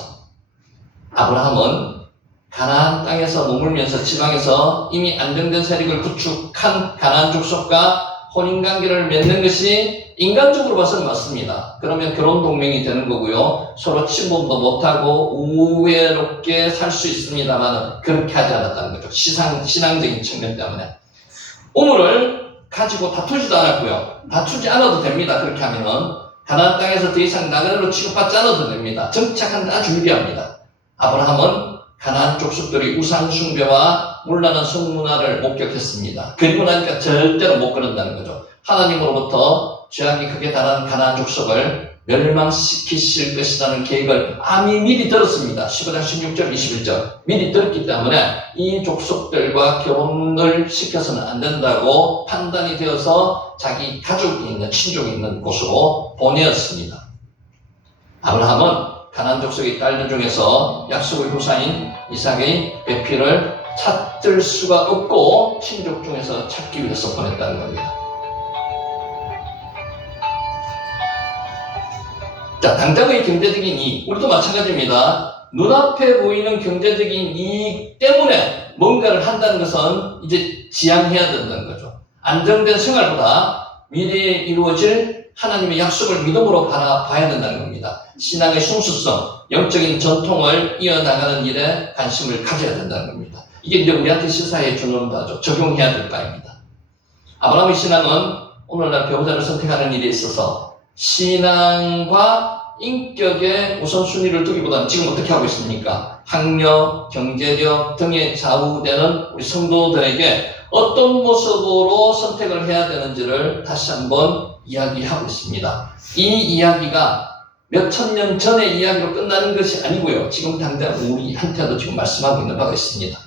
아브라함은 가나안 땅에서 머물면서 지방에서 이미 안정된 세력을 구축한 가나안 족속과 혼인관계를 맺는 것이 인간적으로 봐서는 맞습니다. 그러면 결혼 동맹이 되는 거고요, 서로 침범도 못하고 우애롭게 살 수 있습니다만 그렇게 하지 않았다는 거죠. 신앙적인 측면 때문에 우물을 가지고 다투지도 않았고요, 다투지 않아도 됩니다. 그렇게 하면은 가나안 땅에서 더 이상 나그네로 취급받지 않아도 됩니다. 정착하는 데 아주 유리합니다. 아브라함은 가나안 족속들이 우상 숭배와 문란한 성문화를 목격했습니다. 그리고 나니까 절대로 못 그런다는 거죠. 하나님으로부터 죄악이 크게 달한 가나안 족속을 멸망시키실 것이라는 계획을 미리 들었습니다. 15장 16절 21절 미리 들었기 때문에 이 족속들과 결혼을 시켜서는 안 된다고 판단이 되어서 자기 가족이 있는, 친족이 있는 곳으로 보내었습니다. 아브라함은 가나안 족속의 딸들 중에서 약속의 후사인 이삭의 배필을 찾을 수가 없고 친족 중에서 찾기 위해서 보냈다는 겁니다. 자, 당장의 경제적인 이익, 우리도 마찬가지입니다. 눈앞에 보이는 경제적인 이익 때문에 뭔가를 한다는 것은 이제 지양해야 된다는 거죠. 안정된 생활보다 미래에 이루어질 하나님의 약속을 믿음으로 바라봐야 된다는 겁니다. 신앙의 순수성, 영적인 전통을 이어나가는 일에 관심을 가져야 된다는 겁니다. 이게 이제 우리한테 시사해 주는 바죠. 적용해야 될 바입니다. 아브라함의 신앙은 오늘날 배우자를 선택하는 일에 있어서 신앙과 인격의 우선순위를 두기보다는 지금 어떻게 하고 있습니까? 학력, 경제력 등에 좌우되는 우리 성도들에게 어떤 모습으로 선택을 해야 되는지를 다시 한번 이야기하고 있습니다. 이 이야기가 몇천 년 전의 이야기로 끝나는 것이 아니고요. 지금 당장 우리한테도 지금 말씀하고 있는 바가 있습니다.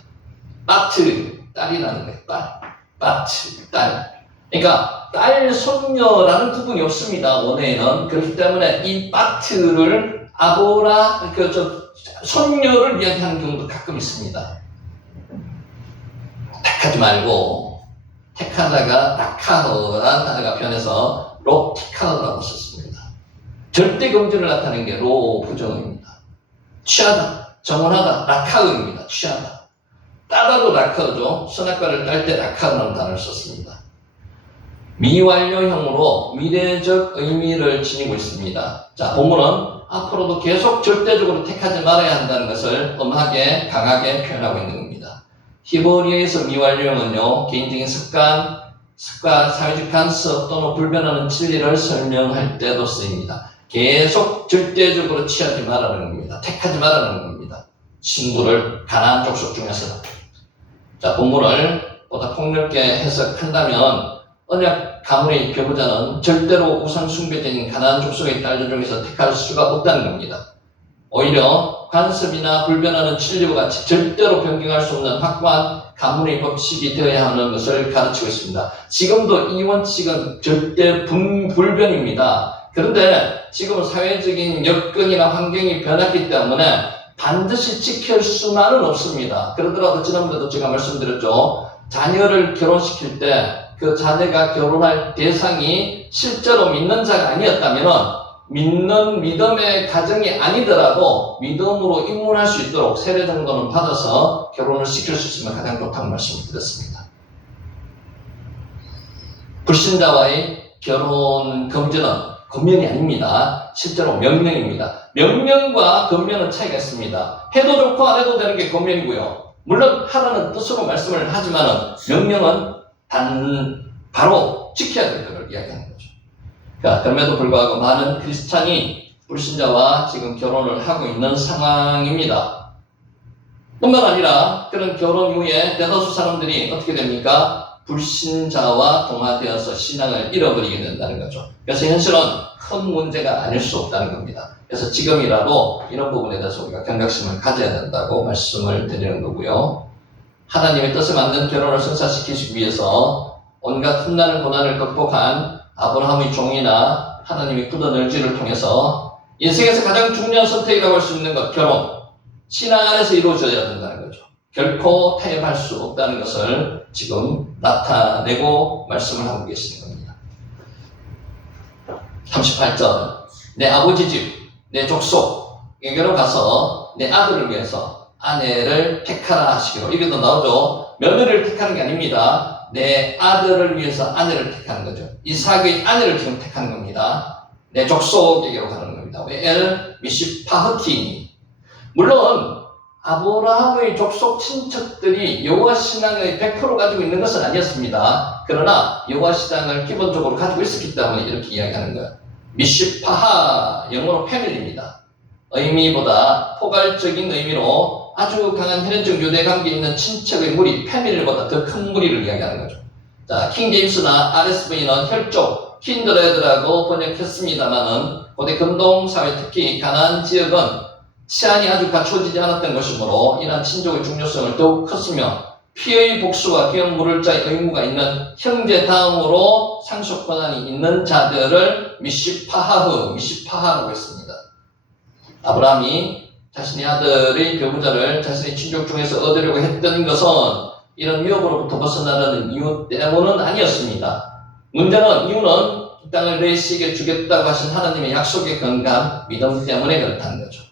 빠트, 딸이라는 거예요. 빠트, 딸. 그러니까 딸, 손녀라는 구분이 없습니다. 원어에는. 그렇기 때문에 이 빠트를 손녀를 이야기하는 경우도 가끔 있습니다. 택하지 말고 택하다가 라카흐라는 단어가 변해서 로티카흐라고 썼습니다. 절대 금지를 나타내는 게 로 부정입니다. 취하다, 정원하다, 라카흐입니다. 취하다. 따다도 라카흐죠. 선악과를 딸 때 라카흐라는 단어를 썼습니다. 미완료형으로 미래적 의미를 지니고 있습니다. 자, 본문은 앞으로도 계속 절대적으로 택하지 말아야 한다는 것을 엄하게 강하게 표현하고 있는 겁니다. 히브리어에서 미완료형은요, 개인적인 습관, 사회적 간섭 또는 불변하는 진리를 설명할 때도 쓰입니다. 계속 절대적으로 취하지 말라는 겁니다. 택하지 말라는 겁니다. 친구를 가나안 족속 중에서. 자, 본문을 보다 폭넓게 해석한다면 언약 가문의 배우자는 절대로 우상 숭배자인 가나안 족속의 딸들 중에서 택할 수가 없다는 겁니다. 오히려 관습이나 불변하는 진리와 같이 절대로 변경할 수 없는 확고한 가문의 법칙이 되어야 하는 것을 가르치고 있습니다. 지금도 이 원칙은 절대 불변입니다. 그런데 지금 사회적인 여건이나 환경이 변했기 때문에 반드시 지킬 수만은 없습니다. 그러더라도 지난번에도 제가 말씀드렸죠. 자녀를 결혼시킬 때 그 자녀가 결혼할 대상이 실제로 믿는 자가 아니었다면 믿는 믿음의 가정이 아니더라도 믿음으로 입문할 수 있도록 세례 정도는 받아서 결혼을 시킬 수 있으면 가장 좋다고 말씀을 드렸습니다. 불신자와의 결혼 금지는 권면이 아닙니다. 실제로 명령입니다. 명령과 권면은 차이가 있습니다. 해도 좋고 안 해도 되는 게 권면이고요. 물론 하나는 뜻으로 말씀을 하지만 명령은 바로 지켜야 될 것을 이야기하는 거죠. 그러니까 그럼에도 불구하고 많은 크리스찬이 불신자와 지금 결혼을 하고 있는 상황입니다. 뿐만 아니라 그런 결혼 이후에 대다수 사람들이 어떻게 됩니까? 불신자와 동화되어서 신앙을 잃어버리게 된다는 거죠. 그래서 현실은 큰 문제가 아닐 수 없다는 겁니다. 그래서 지금이라도 이런 부분에 대해서 우리가 경각심을 가져야 된다고 말씀을 드리는 거고요. 하나님의 뜻에 맞는 결혼을 성사시키기 위해서 온갖 틈나는 고난을 극복한 아브라함의 종이나 하나님의 굳은 의지를 통해서 인생에서 가장 중요한 선택이라고 할 수 있는 것, 결혼, 신앙 안에서 이루어져야 된다는 거죠. 결코 타협할 수 없다는 것을 지금 나타내고 말씀을 하고 계시는 겁니다. 38절, 내 아버지 집, 내 족속에게로 가서 내 아들을 위해서 아내를 택하라 하시기로. 이게도 나오죠. 며느리를 택하는 게 아닙니다. 내 아들을 위해서 아내를 택하는 거죠. 이삭의 아내를 지금 택하는 겁니다. 내 족속에게로 가는 겁니다. 왜 엘 미시파흐티. 물론 아브라함의 족속 친척들이 여호와 신앙의 100% 가지고 있는 것은 아니었습니다. 그러나 여호와 신앙을 기본적으로 가지고 있었기 때문에 이렇게 이야기하는 거예요. 미시파하, 영어로 패밀리입니다. 의미보다 포괄적인 의미로 아주 강한 혈연적 유대 관계 있는 친척의 무리, 패밀리보다 더 큰 무리를 이야기하는 거죠. 자, 킹 제임스나 RSV는 혈족, 킨드레드라고 번역했습니다만은 고대 근동 사회, 특히 가나안 지역은 치안이 아주 갖춰지지 않았던 것이므로 이러한 친족의 중요성을 더욱 컸으며 피의 복수와 기업 물을 자의 의무가 있는 형제 다음으로 상속 권한이 있는 자들을 미시파하라고 했습니다. 아브라함이 자신의 아들의 배우자를 자신의 친족 중에서 얻으려고 했던 것은 이런 위협으로부터 벗어나려는 이유 때문은 아니었습니다. 문제는 이유는 이 땅을 레시에게 주겠다고 하신 하나님의 약속의 건강, 믿음 때문에 그렇다는 거죠.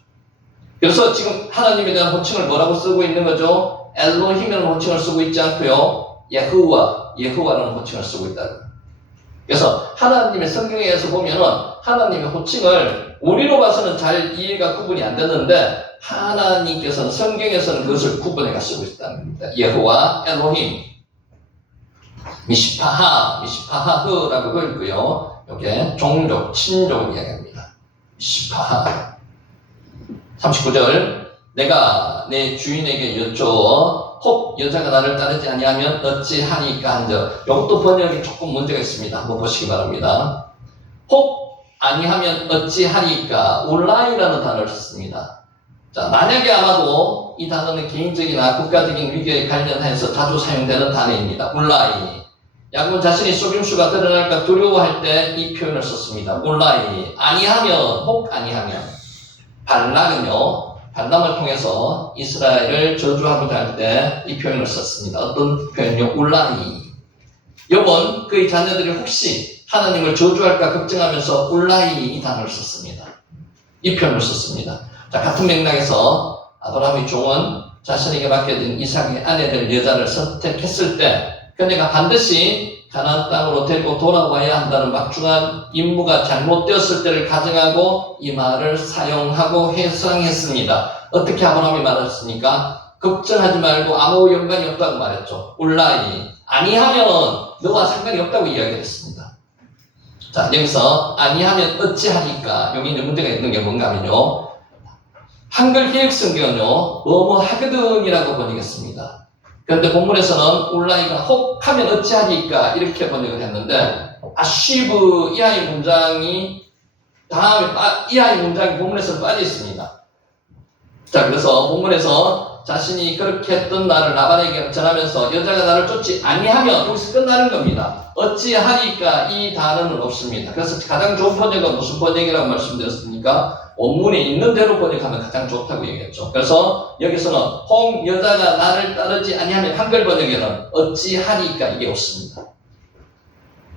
그래서 지금 하나님에 대한 호칭을 뭐라고 쓰고 있는 거죠? 엘로힘이라는 호칭을 쓰고 있지 않고요. 예후와라는 호칭을 쓰고 있다고. 그래서 하나님의 성경에서 보면은 하나님의 호칭을 우리로 봐서는 잘 이해가 구분이 안 되는데 하나님께서는 성경에서는 그것을 구분해가 쓰고 있다는 겁니다. 예호와 엘로힘. 미시파하흐라고 읽고요. 이게 종족, 친족을 이야기합니다. 미시파하. 39절. 내가 내 주인에게 여쭈어 혹 여자가 나를 따르지 아니하면 어찌하니까 한적. 이것도 번역이 조금 문제가 있습니다. 한번 보시기 바랍니다. 혹 아니하면 어찌하니까 울라이라는 단어를 썼습니다. 자, 만약에 아마도 이 단어는 개인적이나 국가적인 위기에 관련해서 자주 사용되는 단어입니다. 울라이. 야곱은 자신이 속임수가 드러날까 두려워할 때 이 표현을 썼습니다. 울라이. 아니하면, 혹 아니하면. 발락은요, 발람을 통해서 이스라엘을 저주하고자 할 때 이 표현을 썼습니다. 어떤 표현이요? 울라이. 욥은 그의 자녀들이 혹시 하나님을 저주할까 걱정하면서 울라이 이 단어를 썼습니다. 이 표현을 썼습니다. 자, 같은 맥락에서 아브라함의 종은 자신에게 맡겨진 이삭의 아내 될 여자를 선택했을 때 그녀가 반드시 가나안 땅으로 데리고 돌아와야 한다는 막중한 임무가 잘못되었을 때를 가정하고 이 말을 사용하고 해석했습니다. 어떻게 아브라함이 말했습니까? 걱정하지 말고 아무 연관이 없다고 말했죠. 울라이. 아니하면 너와 상관이 없다고 이야기했습니다. 자, 여기서 아니하면 어찌하니까 여기 이제 문제가 있는 게 뭔가 하면요. 한글 개혁성경은요, 뭐뭐 하거든이라고 번역했습니다. 그런데 본문에서는 울라이가 혹 하면 어찌하니까 이렇게 번역을 했는데, 아쉬브 이하의 문장이 다음에 이하의 문장이 본문에서 빠져 있습니다. 자, 그래서 본문에서 자신이 그렇게 했던 말을 라반에게 전하면서 여자가 나를 쫓지 아니하면 여기서 끝나는 겁니다. 어찌하니까 이 단어는 없습니다. 그래서 가장 좋은 번역은 무슨 번역이라고 말씀드렸습니까? 원문에 있는 대로 번역하면 가장 좋다고 얘기했죠. 그래서 여기서는 혹 여자가 나를 따르지 아니하면 한글 번역에는 어찌하니까 이게 없습니다.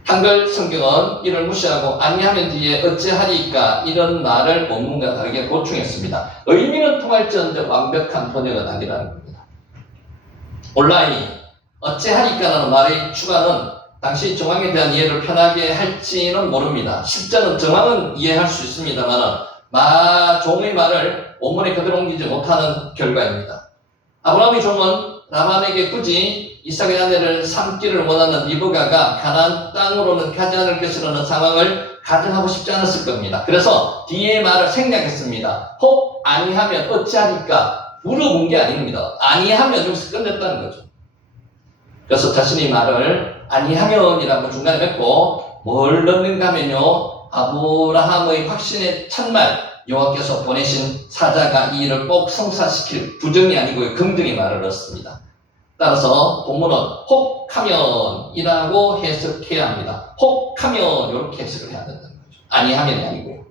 한글 성경은 이를 무시하고 아니하면 뒤에 어찌하니까 이런 말을 원문과 다르게 보충했습니다. 의미는 통할지언데 완벽한 번역은 아니라는 겁니다. 온라인 어찌하니까라는 말의 추가는 당시 정황에 대한 이해를 편하게 할지는 모릅니다. 실제는 정황은 이해할 수 있습니다만 종의 말을 원문에 그대로 옮기지 못하는 결과입니다. 아브라함의 종은 라반에게 굳이 이삭의 아내를 삼기를 원하는 리브가가 가나안 땅으로는 가지 않을 것이라는 상황을 가정하고 싶지 않았을 겁니다. 그래서 뒤에 말을 생략했습니다. 혹 아니하면 어찌하니까 물어본 게 아닙니다. 아니하면 여기서 끝냈다는 거죠. 그래서 자신의 말을 아니하면이라고 중간에 맺고 뭘 넣는가 하면요, 아브라함의 확신의 첫말, 여호와께서 보내신 사자가 이 일을 꼭 성사시킬 부정이 아니고요, 긍정의 말을 넣습니다. 따라서 본문은 혹하면이라고 해석해야 합니다. 혹하면 이렇게 해석을 해야 된다는 거죠. 아니하면이 아니고요.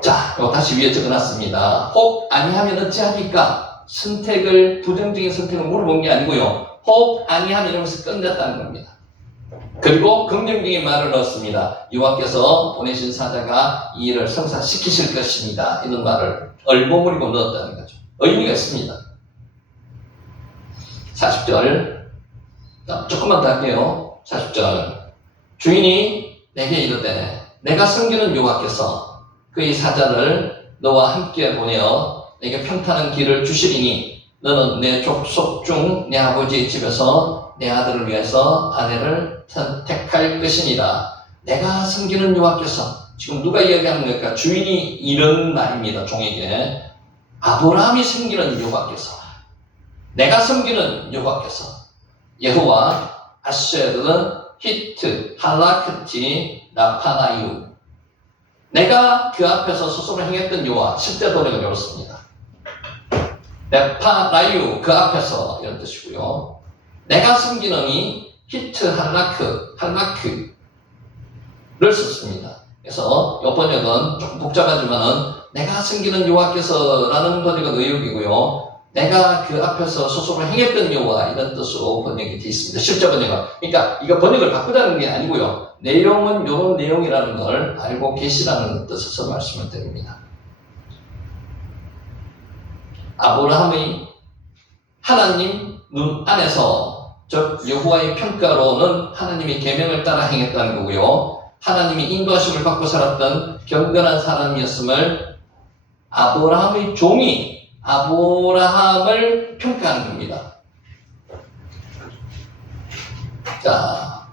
자, 이거 다시 위에 적어놨습니다. 혹 아니하면 어찌하니까 부정적인 선택을 물어본 게 아니고요. 혹 아니하면 이러면서 끝냈다는 겁니다. 그리고 긍정적인 말을 넣었습니다. 여호와께서 보내신 사자가 이 일을 성사시키실 것입니다. 이런 말을 얼버무리고 넣었다는 거죠. 의미가 있습니다. 40절. 조금만 더 할게요. 40절. 주인이 내게 이르되 내가 섬기는 여호와께서 그의 사자를 너와 함께 보내어 내게 평탄한 길을 주시리니 너는 내 족속 중 내 아버지의 집에서 내 아들을 위해서 아내를 선택할 것이니라. 내가 섬기는 여호와께서, 지금 누가 이야기하는 걸까? 주인이 이런 말입니다. 종에게. 아브라함이 섬기는 여호와께서, 내가 섬기는 여호와께서, 여호와, 아쉐르, 히트, 할라크티, 라파나유. 내가 그 앞에서 스스로 행했던 여호와, 10대 번역은 이렇습니다. 레파라유, 그 앞에서, 이런 뜻이고요. 내가 섬기는 이 히트, 할라크를 썼습니다. 그래서 이 번역은 조금 복잡하지만은 내가 섬기는 여호와께서라는 번역은 의역이고요. 내가 그 앞에서 스스로 행했던 여호와, 이런 뜻으로 번역이 되어 있습니다. 실제 번역은. 그러니까 이거 번역을 바꾸자는 게 아니고요. 내용은 이런 내용이라는 걸 알고 계시라는 뜻에서 말씀을 드립니다. 아브라함의 하나님 눈 안에서, 즉 여호와의 평가로는 하나님의 계명을 따라 행했다는 거고요. 하나님이 인도하심을 받고 살았던 경건한 사람이었음을 아브라함의 종이 아브라함을 평가하는 겁니다. 자,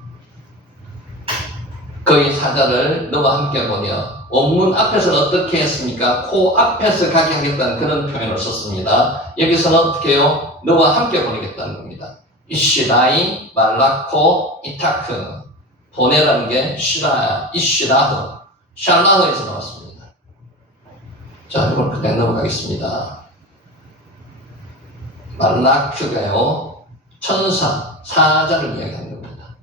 그의 사자를 너와 함께 보내어. 원문 앞에서는 어떻게 했습니까? 코 앞에서 가게 하겠다는 그런 표현을 썼습니다. 여기서는 어떻게 해요? 너와 함께 보내겠다는 겁니다. 이시라이 말라코 이타크. 보내라는 게 시라, 이시라흐, 샬라흐에서 나왔습니다. 자, 이걸 그냥 넘어가겠습니다. 말라크가요, 천사, 사자를 이야기하는 겁니다.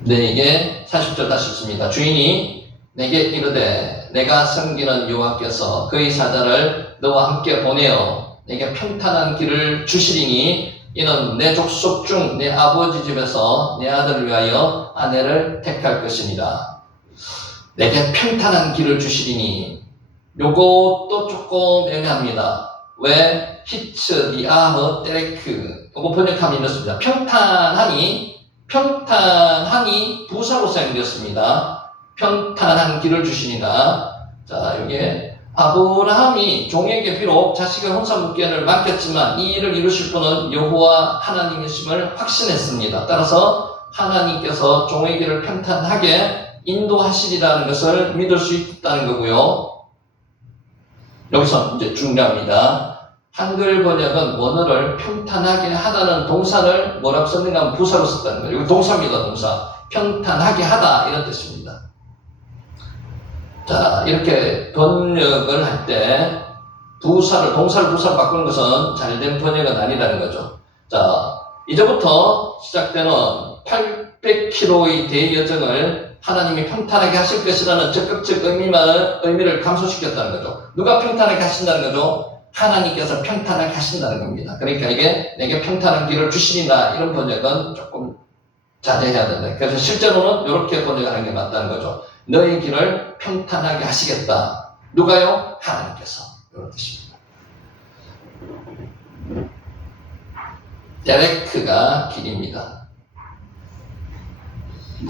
내게 40절 다시 읽습니다. 주인이 내게 이르되 내가 섬기는 여호와께서 그의 사자를 너와 함께 보내어 내게 평탄한 길을 주시리니 이는 내 족속 중 내 아버지 집에서 내 아들을 위하여 아내를 택할 것입니다. 내게 평탄한 길을 주시리니 요것도 조금 애매합니다. 왜? 히츠, 리아흐, 테레크 요거 번역하면 이렇습니다. 평탄하니 부사로 사용되었습니다. 평탄한 길을 주시니라. 자, 여기에 아브라함이 종에게 비록 자식의 혼사 묻기를 맡겼지만 이 일을 이루실 분은 여호와 하나님이심을 확신했습니다. 따라서 하나님께서 종의 길을 평탄하게 인도하시리라는 것을 믿을 수 있다는 거고요. 여기서 이제 중요합니다. 한글 번역은 원어를 평탄하게 하다는 동사를 뭐라고 썼는가 하면 부사로 썼다는 거예요. 이거 동사입니다, 동사. 평탄하게 하다 이런 뜻입니다. 자, 이렇게 번역을 할 때 동사를 부사로 바꾸는 것은 잘된 번역은 아니라는 거죠. 자, 이제부터 시작되는 800km의 대여정을 하나님이 평탄하게 하실 것이라는 적극적 의미를 감소시켰다는 거죠. 누가 평탄하게 하신다는 거죠? 하나님께서 평탄하게 하신다는 겁니다. 그러니까 이게 내게 평탄한 길을 주시리라 이런 번역은 조금 자제해야 된다. 그래서 실제로는 이렇게 번역하는 게 맞다는 거죠. 너의 길을 평탄하게 하시겠다. 누가요? 하나님께서. 이런 뜻입니다. 데레크가 길입니다.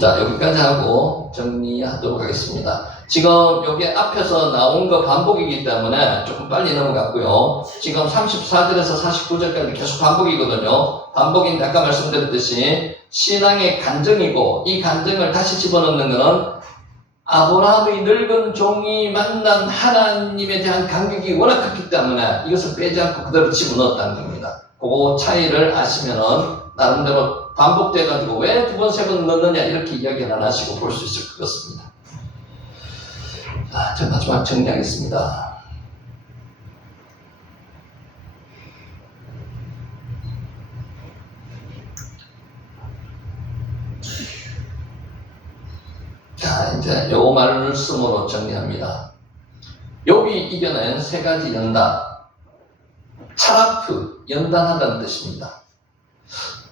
자, 여기까지 하고 정리하도록 하겠습니다. 지금 여기 앞에서 나온 거 반복이기 때문에 조금 빨리 넘어갔고요. 지금 34절에서 49절까지 계속 반복이거든요. 반복인데 아까 말씀드렸듯이 신앙의 간증이고 이 간증을 다시 집어넣는 것은 아브라함의 늙은 종이 만난 하나님에 대한 감격이 워낙 컸기 때문에 이것을 빼지 않고 그대로 집어넣었다는 겁니다. 그 차이를 아시면은 나름대로 반복돼가지고 왜 두 번, 세 번 넣느냐 이렇게 이야기를 안 하시고 볼 수 있을 것 같습니다. 자, 마지막 정리하겠습니다. 자, 이제 요 말씀으로 정리합니다. 욥이 이겨낸 세 가지 연단. 차라프, 연단하다는 뜻입니다.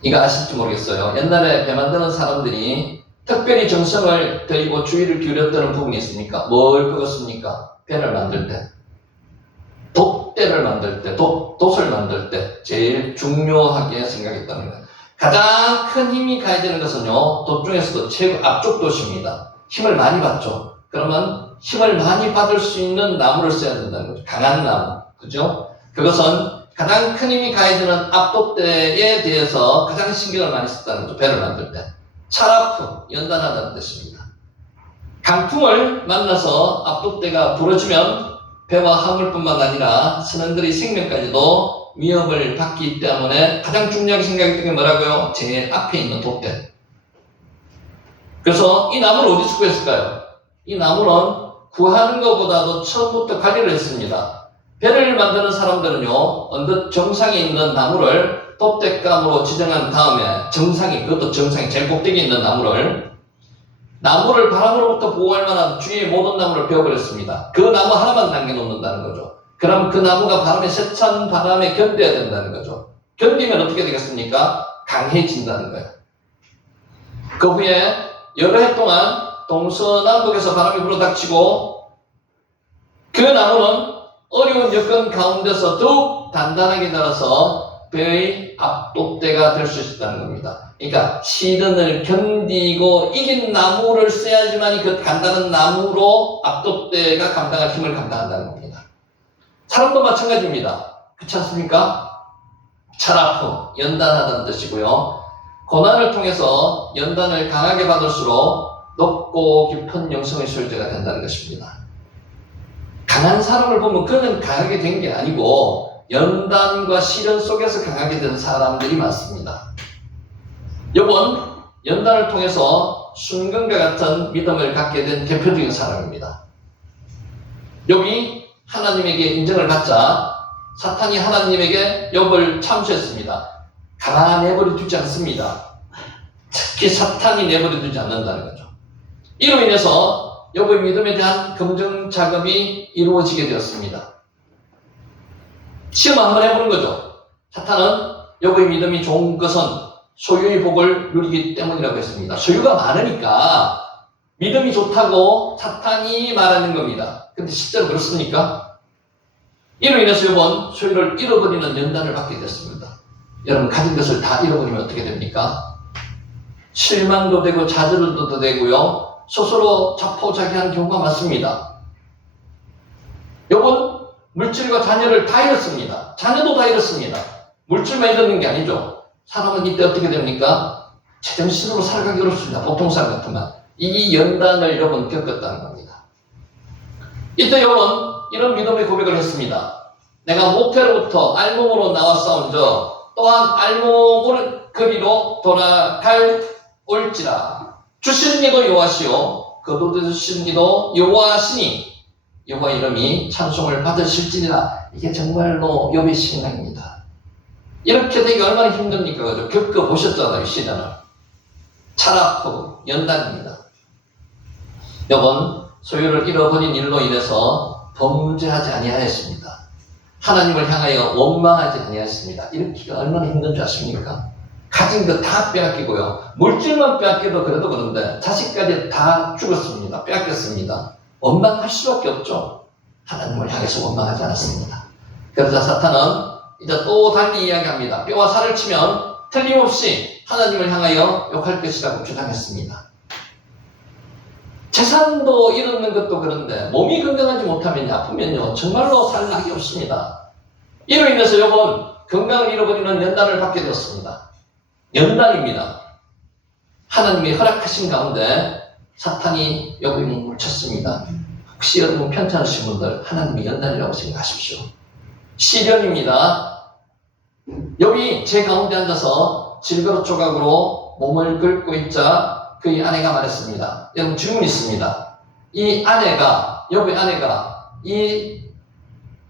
이거 아실지 모르겠어요. 옛날에 배 만드는 사람들이 특별히 정성을 들이고 주의를 기울였다는 부분이 있습니까? 뭘 그었습니까? 배를 만들 때. 돛대를 만들 때, 돛을 만들 때 제일 중요하게 생각했다는 거예요. 가장 큰 힘이 가야 되는 것은요, 돛 중에서도 최고 앞쪽 돛입니다. 힘을 많이 받죠. 그러면 힘을 많이 받을 수 있는 나무를 써야 된다는 거죠. 강한 나무. 그죠? 그것은 가장 큰 힘이 가야 되는 앞돛대에 대해서 가장 신경을 많이 썼다는 거죠. 배를 만들 때. 차라프, 연단하다는 뜻입니다. 강풍을 만나서 앞돛대가 부러지면 배와 화물뿐만 아니라 선원들의 생명까지도 위협을 받기 때문에 가장 중요하게 생각했던 게 뭐라고요? 제일 앞에 있는 돛대. 그래서 이 나무를 어디서 구했을까요? 이 나무는 구하는 것보다도 처음부터 관리를 했습니다. 배를 만드는 사람들은요, 언덕 정상에 있는 나무를 돛대감으로 지정한 다음에 그것도 정상에 제일 꼭대기에 있는 나무를 바람으로부터 보호할 만한 주위의 모든 나무를 베어버렸습니다. 그 나무 하나만 남겨놓는다는 거죠. 그럼 그 나무가 바람에 세찬 바람에 견뎌야 된다는 거죠. 견디면 어떻게 되겠습니까? 강해진다는 거예요. 그 후에 여러 해 동안 동서남북에서 바람이 불어닥치고 그 나무는 어려운 여건 가운데서 더욱 단단하게 자라서 배의 앞돛대가 될 수 있다는 겁니다. 그러니까 시련을 견디고 이긴 나무를 써야지만 그 단단한 나무로 앞돛대가 감당할 힘을 감당한다는 겁니다. 사람도 마찬가지입니다. 그렇지 않습니까? 차라프, 연단하다는 뜻이고요. 고난을 통해서 연단을 강하게 받을수록 높고 깊은 영성의 소유자가 된다는 것입니다. 강한 사람을 보면 그는 강하게 된 게 아니고 연단과 시련 속에서 강하게 된 사람들이 많습니다. 욥은 연단을 통해서 순금과 같은 믿음을 갖게 된 대표적인 사람입니다. 욥이 하나님에게 인정을 받자 사탄이 하나님에게 욥을 참수했습니다. 가만히 내버려 두지 않습니다. 특히 사탄이 내버려 두지 않는다는 거죠. 이로 인해서 욥의 믿음에 대한 검증 작업이 이루어지게 되었습니다. 시험 한번 해보는 거죠. 사탄은 욥의 믿음이 좋은 것은 소유의 복을 누리기 때문이라고 했습니다. 소유가 많으니까 믿음이 좋다고 사탄이 말하는 겁니다. 근데 실제로 그렇습니까? 이로 인해서 욥은 소유를 잃어버리는 연단을 받게 됐습니다. 여러분, 가진 것을 다 잃어버리면 어떻게 됩니까? 실망도 되고 좌절도 되고요. 스스로 자포자기하는 경우가 많습니다. 욥은 물질과 자녀를 다 잃었습니다. 자녀도 다 잃었습니다. 물질만 잃는 게 아니죠. 사람은 이때 어떻게 됩니까? 제정신으로 살아가기 어렵습니다. 보통 사람 같으면. 이 연단을 욥은 겪었다는 겁니다. 이때 욥은 이런 믿음의 고백을 했습니다. 내가 모태로부터 알몸으로 나와 싸운저 또한 알몸을 그리로 돌아갈 올지라. 주시는 이도 여호와시요 거두시는 이도 여호와시니 여호와 이름이 찬송을 받으실지니라. 이게 정말로 욥의 신앙입니다. 이렇게 되기 얼마나 힘듭니까? 그죠? 겪어보셨잖아요, 이 시련을. 차라프, 연단입니다. 욥은 소유를 잃어버린 일로 인해서 범죄하지 아니하였습니다. 하나님을 향하여 원망하지 아니하였습니다. 이렇게가 얼마나 힘든 줄 아십니까? 가진 거 다 빼앗기고요. 물질만 빼앗겨도 그래도 그런데 자식까지 다 죽었습니다. 빼앗겼습니다. 원망할 수밖에 없죠. 하나님을 향해서 원망하지 않았습니다. 그러자 사탄은 이제 또 달리 이야기합니다. 뼈와 살을 치면 틀림없이 하나님을 향하여 욕할 것이라고 주장했습니다. 재산도 잃는 것도 그런데 몸이 건강하지 못하면 아프면요 정말로 살 낙이 없습니다. 이로 인해서 욥은 건강을 잃어버리는 연단을 받게 되었습니다. 연단입니다. 하나님이 허락하신 가운데 사탄이 욥의 몸을 쳤습니다. 혹시 여러분 편찮으신 분들 하나님이 연단이라고 생각하십시오. 시련입니다. 욥이 제 가운데 앉아서 질그릇 조각으로 몸을 긁고 있자 그의 아내가 말했습니다. 여러분 질문이 있습니다. 이 아내가, 욥의 아내가 여기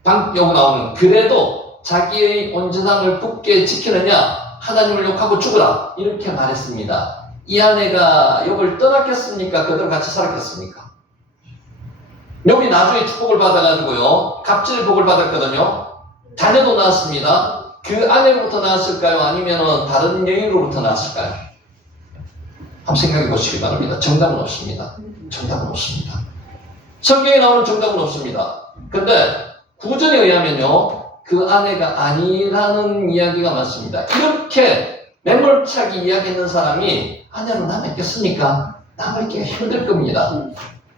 나오는 그래도 자기의 온전함을 굳게 지키느냐 하나님을 욕하고 죽으라 이렇게 말했습니다. 이 아내가 욥을 떠났겠습니까? 그들과 같이 살았겠습니까? 욥이 나중에 축복을 받아가지고요 갑질 복을 받았거든요. 자녀도 낳았습니다. 그 아내로부터 낳았을까요? 아니면 다른 여인으로부터 낳았을까요? 한번 생각해 보시기 바랍니다. 정답은 없습니다. 정답은 없습니다. 성경에 나오는 정답은 없습니다. 근데 구전에 의하면요 그 아내가 아니라는 이야기가 많습니다. 이렇게 매몰차게 이야기했는 사람이 아내로 남아있겠습니까? 남아있기가 힘들 겁니다.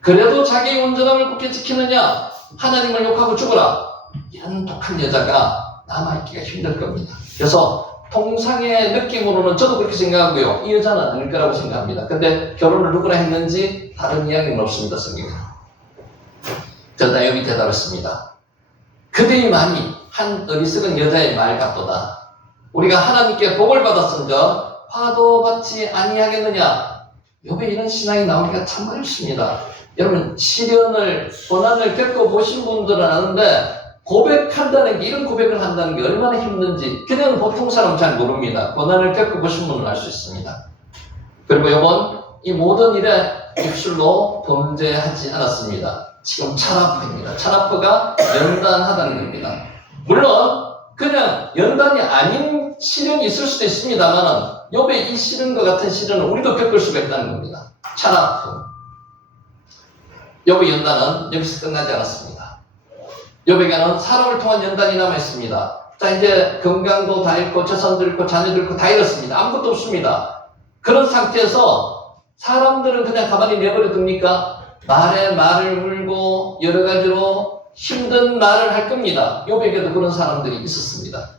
그래도 자기의 온전함을 굳게 지키느냐 하나님을 욕하고 죽어라 이런 독한 여자가 남아있기가 힘들 겁니다. 그래서 통상의 느낌으로는 저도 그렇게 생각하고요 이 여자는 아닐 거라고 생각합니다. 근데 결혼을 누구나 했는지 다른 이야기는 없습니다. 성경에. 그러다 욥이 대답했습니다. 그대의 말이 한 어리석은 여자의 말 같도다. 우리가 하나님께 복을 받았은저 화도 받지 아니하겠느냐. 욥의 이런 신앙이 나오기가 참 어렵습니다. 여러분 시련을 고난을 겪어보신 분들은 아는데 고백한다는 게 이런 고백을 한다는 게 얼마나 힘든지 그냥 보통 사람은 잘 모릅니다. 고난을 겪어보신 분은 알 수 있습니다. 그리고 욥은 이 모든 일에 입술로 범죄하지 않았습니다. 지금 차라프입니다. 차라프가 연단하다는 겁니다. 물론 그냥 연단이 아닌 시련이 있을 수도 있습니다만 욥의 이 시련과 같은 시련은 우리도 겪을 수가 있다는 겁니다. 차라프. 욥의 연단은 여기서 끝나지 않았습니다. 욥에게는 사람을 통한 연단이 남아있습니다. 자 이제 건강도 다 잃고 재산도 잃고 자녀도 잃고 다 잃었습니다. 아무것도 없습니다. 그런 상태에서 사람들은 그냥 가만히 내버려 둡니까? 말에 말을 물고 여러 가지로 힘든 말을 할 겁니다. 욥에게도 그런 사람들이 있었습니다.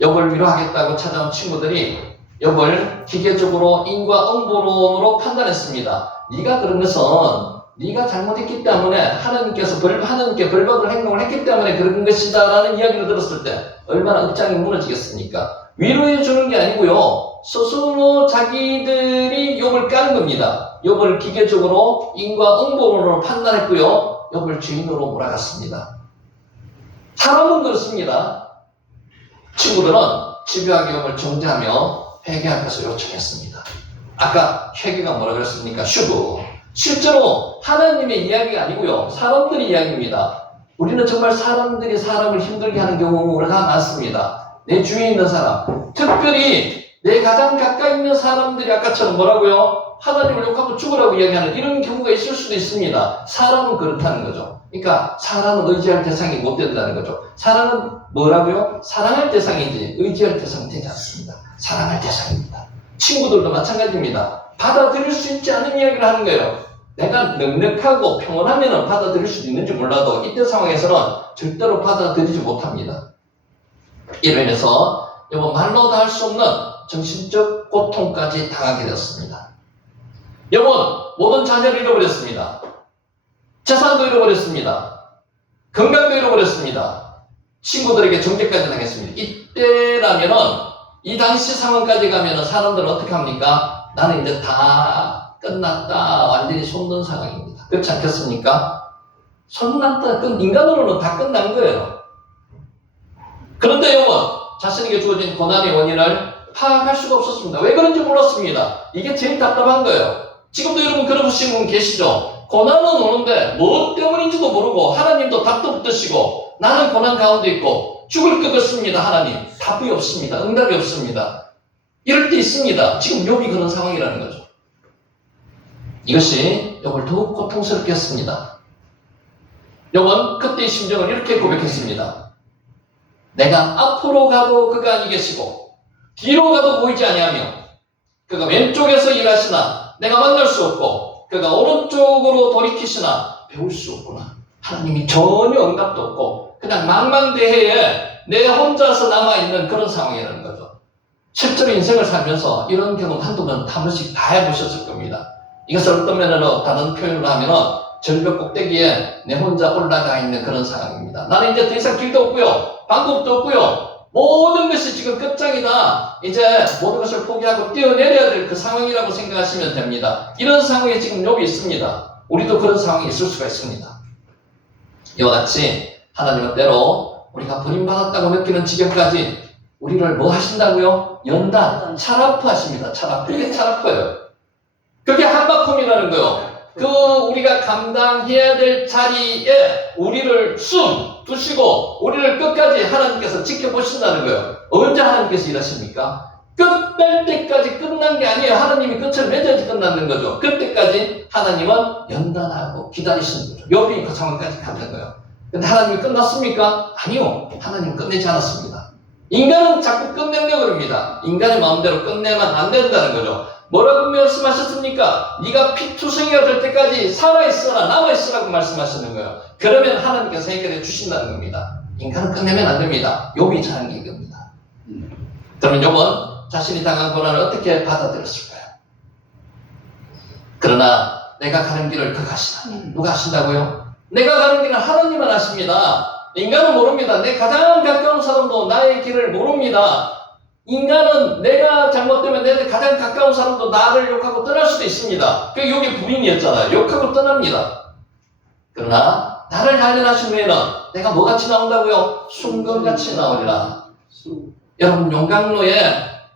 욥을 위로하겠다고 찾아온 친구들이 욥을 기계적으로 인과응보론으로 판단했습니다. 네가 그런 것은 네가 잘못했기 때문에 하나님께 벌받을 행동을 했기 때문에 그런 것이다 라는 이야기를 들었을 때 얼마나 억장이 무너지겠습니까? 위로해 주는 게 아니고요, 스스로 자기들이 욥을 까는 겁니다. 욥을 기계적으로 인과응보론으로 판단했고요, 욥을 죄인으로 몰아갔습니다. 사람은 그렇습니다. 친구들은 집요하게 욥을 정죄하며 회개할 것을 요청했습니다. 아까 회개가 뭐라 그랬습니까? 슈브. 실제로 하나님의 이야기가 아니고요, 사람들의 이야기입니다. 우리는 정말 사람들이 사람을 힘들게 하는 경우가 많습니다. 내 주위에 있는 사람, 특별히 내 가장 가까이 있는 사람들이 아까처럼 뭐라고요? 하나님을 욕하고 죽으라고 이야기하는 이런 경우가 있을 수도 있습니다. 사람은 그렇다는 거죠. 그러니까 사람은 의지할 대상이 못 된다는 거죠. 사람은 뭐라고요? 사랑할 대상이지 의지할 대상은 되지 않습니다. 사랑할 대상입니다. 친구들도 마찬가지입니다. 받아들일 수 있지 않은 이야기를 하는 거예요. 내가 넉넉하고 평온하면 받아들일 수도 있는지 몰라도 이때 상황에서는 절대로 받아들이지 못합니다. 이로 인해서 여러분 말로 다 할 수 없는 정신적 고통까지 당하게 되었습니다. 여러분 모든 자녀를 잃어버렸습니다. 재산도 잃어버렸습니다. 건강도 잃어버렸습니다. 친구들에게 정죄까지 당했습니다. 이때라면은 이 당시 상황까지 가면은 사람들은 어떻게 합니까? 나는 이제 다 끝났다. 완전히 손든 상황입니다. 그렇지 않겠습니까? 손났다. 인간으로는 다 끝난 거예요. 그런데 여러분, 자신에게 주어진 고난의 원인을 파악할 수가 없었습니다. 왜 그런지 몰랐습니다. 이게 제일 답답한 거예요. 지금도 여러분 그러신 분 계시죠? 고난은 오는데 뭐 때문인지도 모르고 하나님도 답도 붙드시고 나는 고난 가운데 있고 죽을 것 같습니다. 하나님. 답이 없습니다. 응답이 없습니다. 이럴 때 있습니다. 지금 욥이 그런 상황이라는 거죠. 이것이 욥을 더욱 고통스럽게 했습니다. 욥은 그때의 심정을 이렇게 고백했습니다. 내가 앞으로 가도 그가 아니 계시고 뒤로 가도 보이지 아니하며 그가 왼쪽에서 일하시나 내가 만날 수 없고 그가 오른쪽으로 돌이키시나 배울 수 없구나. 하나님이 전혀 응답도 없고 그냥 망망대해에 내 혼자서 남아있는 그런 상황이라는 거죠. 실제로 인생을 살면서 이런 경험 한두 번, 한 번씩 다 해보셨을 겁니다. 이것을 어떤 면으로 다른 표현으로 하면은 절벽 꼭대기에 내 혼자 올라가 있는 그런 상황입니다. 나는 이제 더 이상 길도 없고요, 방법도 없고요, 모든 것이 지금 끝장이다. 이제 모든 것을 포기하고 뛰어내려야 될 그 상황이라고 생각하시면 됩니다. 이런 상황에 지금 욥이 있습니다. 우리도 그런 상황이 있을 수가 있습니다. 이와 같이 하나님은 때로 우리가 버림받았다고 느끼는 지경까지 우리를 뭐 하신다고요? 연단, 차라프 하십니다. 차라프. 이게 차라프예요. 그게 한바꿈이라는 거예요. 그 우리가 감당해야 될 자리에 우리를 두시고 우리를 끝까지 하나님께서 지켜보신다는 거예요. 언제 하나님께서 일하십니까? 끝날 때까지 끝난 게 아니에요. 하나님이 끝을 맺어야지 끝나는 거죠. 그때까지 하나님은 연단하고 기다리시는 거죠. 욥이 그 상황까지 갔는 거예요. 근데 하나님이 끝났습니까? 아니요. 하나님은 끝내지 않았습니다. 인간은 자꾸 끝내려고 그럽니다. 인간의 마음대로 끝내면 안 된다는 거죠. 뭐라고 말씀하셨습니까? 네가 피투성이가 될 때까지 살아있어라, 남아있으라고 말씀하시는 거예요. 그러면 하나님께서 해결해 주신다는 겁니다. 인간은 끝내면 안 됩니다. 욥이 잘한 게 이겁니다. 그러면 욥은 자신이 당한 고난을 어떻게 받아들였을까요? 그러나 내가 가는 길을 그가 하시나니. 누가 하신다고요? 내가 가는 길은 하나님만 하십니다. 인간은 모릅니다. 내 가장 가까운 사람도 나의 길을 모릅니다. 인간은 내가 잘못되면 내 가장 가까운 사람도 나를 욕하고 떠날 수도 있습니다. 그게 욥의 부인이었잖아요. 욕하고 떠납니다. 그러나 나를 단련하신 후에는 내가 뭐같이 나온다고요? 순금같이 나오리라. 여러분 용광로에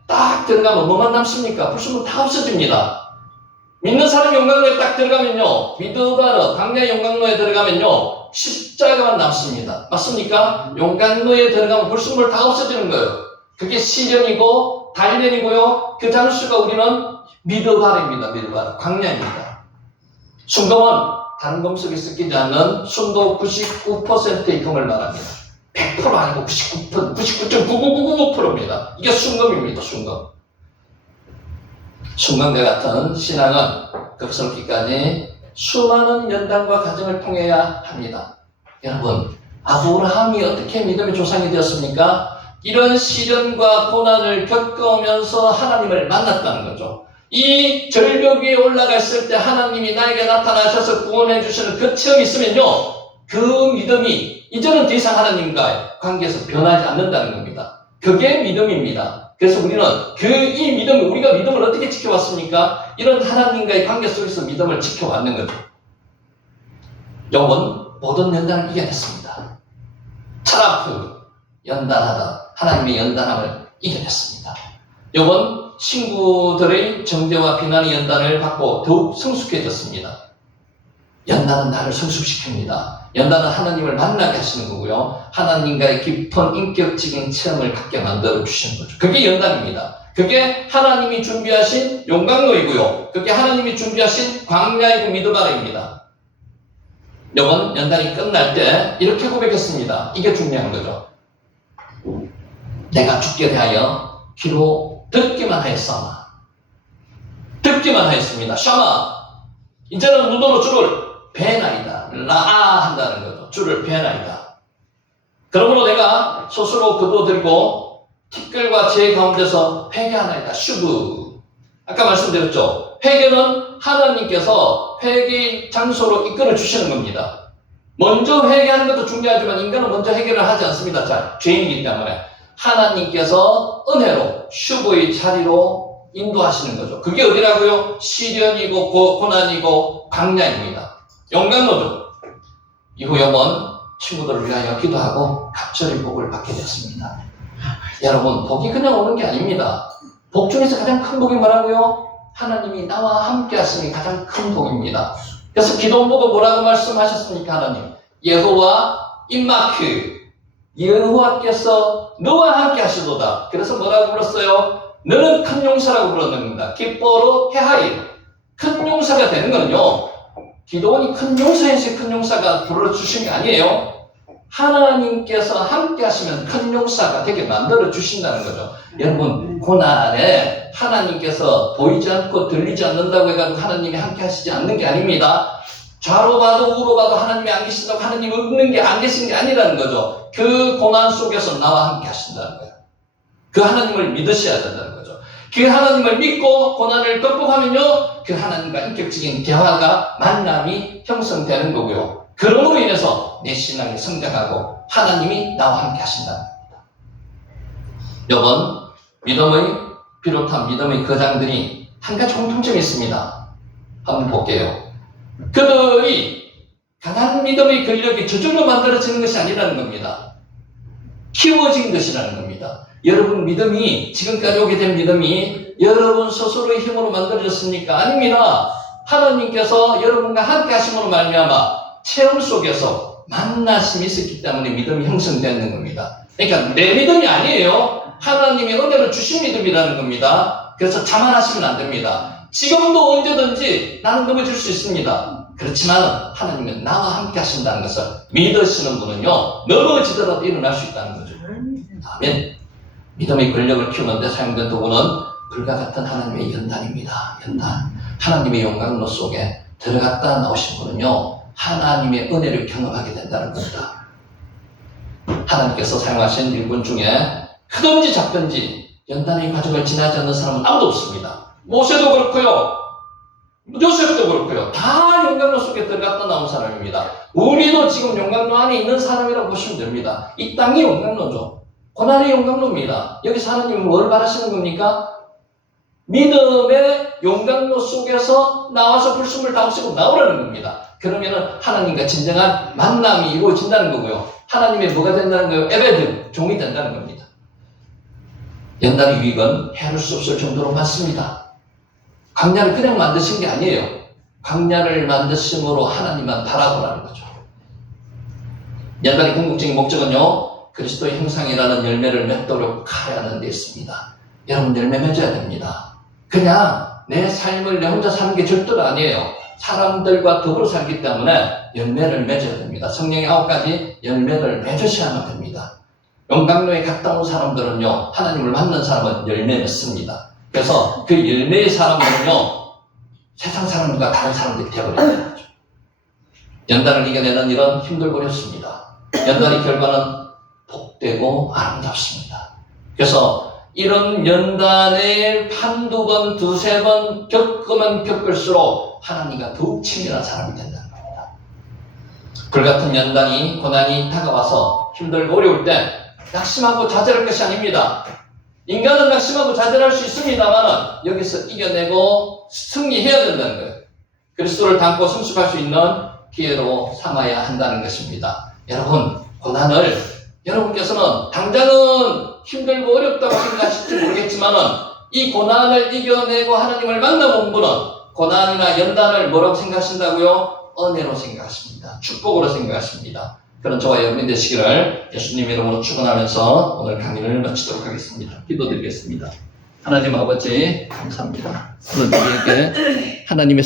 딱 들어가면 뭐만 남습니까? 불순물 다 없어집니다. 믿는 사람 용광로에 딱 들어가면요, 미드바르 광야 용광로에 들어가면요 십자가만 남습니다. 맞습니까? 용광로에 들어가면 불순물 다 없어지는 거예요. 그게 시련이고 단련이고요, 그 장수가 우리는 미드바르입니다. 미드바르 광야입니다. 순금은 다른 금속이 섞이지 않는 순도 99%의 금을 말합니다. 100% 아니고 99.9999%입니다. 이게 순금입니다. 순금과 같은 신앙은 극성기까지 수많은 연단과 과정을 통해야 합니다. 여러분, 아브라함이 어떻게 믿음의 조상이 되었습니까? 이런 시련과 고난을 겪으면서 하나님을 만났다는 거죠. 이 절벽 위에 올라갔을 때 하나님이 나에게 나타나셔서 구원해 주시는 그 체험이 있으면요, 그 믿음이 이제는 더 이상 하나님과의 관계에서 변하지 않는다는 겁니다. 그게 믿음입니다. 그래서 우리는 이 믿음, 우리가 믿음을 어떻게 지켜왔습니까? 이런 하나님과의 관계 속에서 믿음을 지켜왔는 거죠. 욥은 모든 연단을 이겨냈습니다. 차라프 연단하다 하나님의 연단함을 이겨냈습니다. 욥은 친구들의 정죄와 비난의 연단을 받고 더욱 성숙해졌습니다. 연단은 나를 성숙시킵니다. 연단은 하나님을 만나게 하시는 거고요. 하나님과의 깊은 인격적인 체험을 갖게 만들어 주시는 거죠. 그게 연단입니다. 그게 하나님이 준비하신 용광로이고요. 그게 하나님이 준비하신 광야이고 믿음아래입니다. 욥은 연단이 끝날 때 이렇게 고백했습니다. 이게 중요한 거죠. 내가 죽게 대하여 귀로 듣기만 하였사오나, 듣기만 하였습니다. 샤마, 이제는 무도로 주를 배나이다. 라아 한다는 거죠. 주를 배나이다. 그러므로 내가 스스로 거두어드리고 티끌과 제 가운데서 회개하나이다. 슈브. 아까 말씀드렸죠. 회개는 하나님께서 회개의 장소로 이끌어 주시는 겁니다. 먼저 회개하는 것도 중요하지만 인간은 먼저 해결을 하지 않습니다. 자, 죄인이기 때문에 하나님께서 은혜로 슈브의 자리로 인도하시는 거죠. 그게 어디라고요? 시련이고 고난이고 광야입니다. 용광로죠. 이후 욥은 친구들을 위하여 기도하고 갑절의 복을 받게 되었습니다. 여러분, 복이 그냥 오는 게 아닙니다. 복 중에서 가장 큰 복이 뭐라고요? 하나님이 나와 함께 하시니 가장 큰 복입니다. 그래서 기도 보고 뭐라고 말씀하셨습니까? 하나님, 여호와 임마크, 여호와께서 너와 함께 하시도다. 그래서 뭐라고 불렀어요? 너는 큰 용사라고 불렀습니다. 기뻐로 해하일. 큰 용사가 되는 거는요, 기도원이 큰 용사인지 큰 용사가 불러주신 게 아니에요. 하나님께서 함께 하시면 큰 용사가 되게 만들어 주신다는 거죠. 여러분, 고난에 하나님께서 보이지 않고 들리지 않는다고 해가지고 하나님이 함께 하시지 않는 게 아닙니다. 좌로 봐도 우로 봐도 하나님이 안 계신다고 하나님이 없는 게 안 계신 게 아니라는 거죠. 그 고난 속에서 나와 함께 하신다는 거예요. 그 하나님을 믿으셔야 된다는 거죠. 그 하나님을 믿고 고난을 극복하면요, 그 하나님과 인격적인 대화가, 만남이 형성되는 거고요. 그럼으로 인해서 내 신앙이 성장하고 하나님이 나와 함께 하신다는 겁니다. 욥은 믿음의 비롯한 믿음의 거장들이 한 가지 공통점이 있습니다. 한번 볼게요. 그들이 강한 믿음의 근력이 저절로 만들어지는 것이 아니라는 겁니다. 키워진 것이라는 겁니다. 여러분 믿음이, 지금까지 오게 된 믿음이 여러분 스스로의 힘으로 만들어졌습니까? 아닙니다. 하나님께서 여러분과 함께 하심으로 말미암아 체험 속에서 만나심이 있었기 때문에 믿음이 형성되는 겁니다. 그러니까 내 믿음이 아니에요. 하나님이 은혜를 주신 믿음이라는 겁니다. 그래서 자만하시면 안 됩니다. 지금도 언제든지 나는 넘어질 수 있습니다. 그렇지만 하나님은 나와 함께 하신다는 것을 믿으시는 분은요, 넘어지더라도 일어날 수 있다는 거죠. 아멘. 믿음의 권력을 키우는데 사용된 도구는 불과 같은 하나님의 연단입니다. 연단. 하나님의 용광로 속에 들어갔다 나오신 분은요, 하나님의 은혜를 경험하게 된다는 겁니다. 하나님께서 사용하신 일꾼 중에 크든지 작든지 연단의 과정을 지나지 않는 사람은 아무도 없습니다. 모세도 그렇고요, 요셉도 그렇고요, 다 용광로 속에 들어갔다 나온 사람입니다. 우리도 지금 용광로 안에 있는 사람이라고 보시면 됩니다. 이 땅이 용광로죠. 고난의 용광로입니다. 여기서 하나님은 뭘 바라시는 겁니까? 믿음의 용광로 속에서 나와서 불순물 다 없애고 나오라는 겁니다. 그러면은 하나님과 진정한 만남이 이루어진다는 거고요. 하나님의 뭐가 된다는 거예요? 에베드, 종이 된다는 겁니다. 연단의 유익은 헤아릴 수 없을 정도로 많습니다. 광야를 그냥 만드신 게 아니에요. 광야를 만드심으로 하나님만 바라보라는 거죠. 연단의 궁극적인 목적은요, 그리스도의 형상이라는 열매를 맺도록 하라는 데 있습니다. 여러분, 열매 맺어야 됩니다. 그냥 내 삶을 내 혼자 사는 게 절대로 아니에요. 사람들과 더불어 살기 때문에 열매를 맺어야 됩니다. 성령의 9가지 열매를 맺으셔야만 됩니다. 용광로에 갔다 온 사람들은요, 하나님을 만난 사람은 열매 맺습니다. 그래서 그 열매의 사람들은요, 세상 사람들과 다른 사람들이 되어버리는 거죠. 연단을 이겨내는 일은 힘들고 어렵습니다. 연단의 결과는 복되고 아름답습니다. 그래서 이런 연단을 한두 번, 두세 번 겪으면 겪을수록 하나님과 더욱 친밀한 사람이 된다는 겁니다. 불같은 연단이, 고난이 다가와서 힘들고 어려울 때 낙심하고 좌절할 것이 아닙니다. 인간은 낙심하고 좌절할 수 있습니다만 여기서 이겨내고 승리해야 된다는 거예요. 그리스도를 닮고 승수할 수 있는 기회로 삼아야 한다는 것입니다. 여러분, 고난을 여러분께서는 당장은 힘들고 어렵다고 생각하실지 모르겠지만은 이 고난을 이겨내고 하나님을 만나본 분은 고난이나 연단을 뭐라고 생각하신다고요? 은혜로 생각하십니다. 축복으로 생각하십니다. 그런 저와 여러분이 되시기를 예수님 이름으로 축원하면서 오늘 강의를 마치도록 하겠습니다. 기도드리겠습니다. 하나님 아버지 감사합니다. 오늘 우리에게 하나님의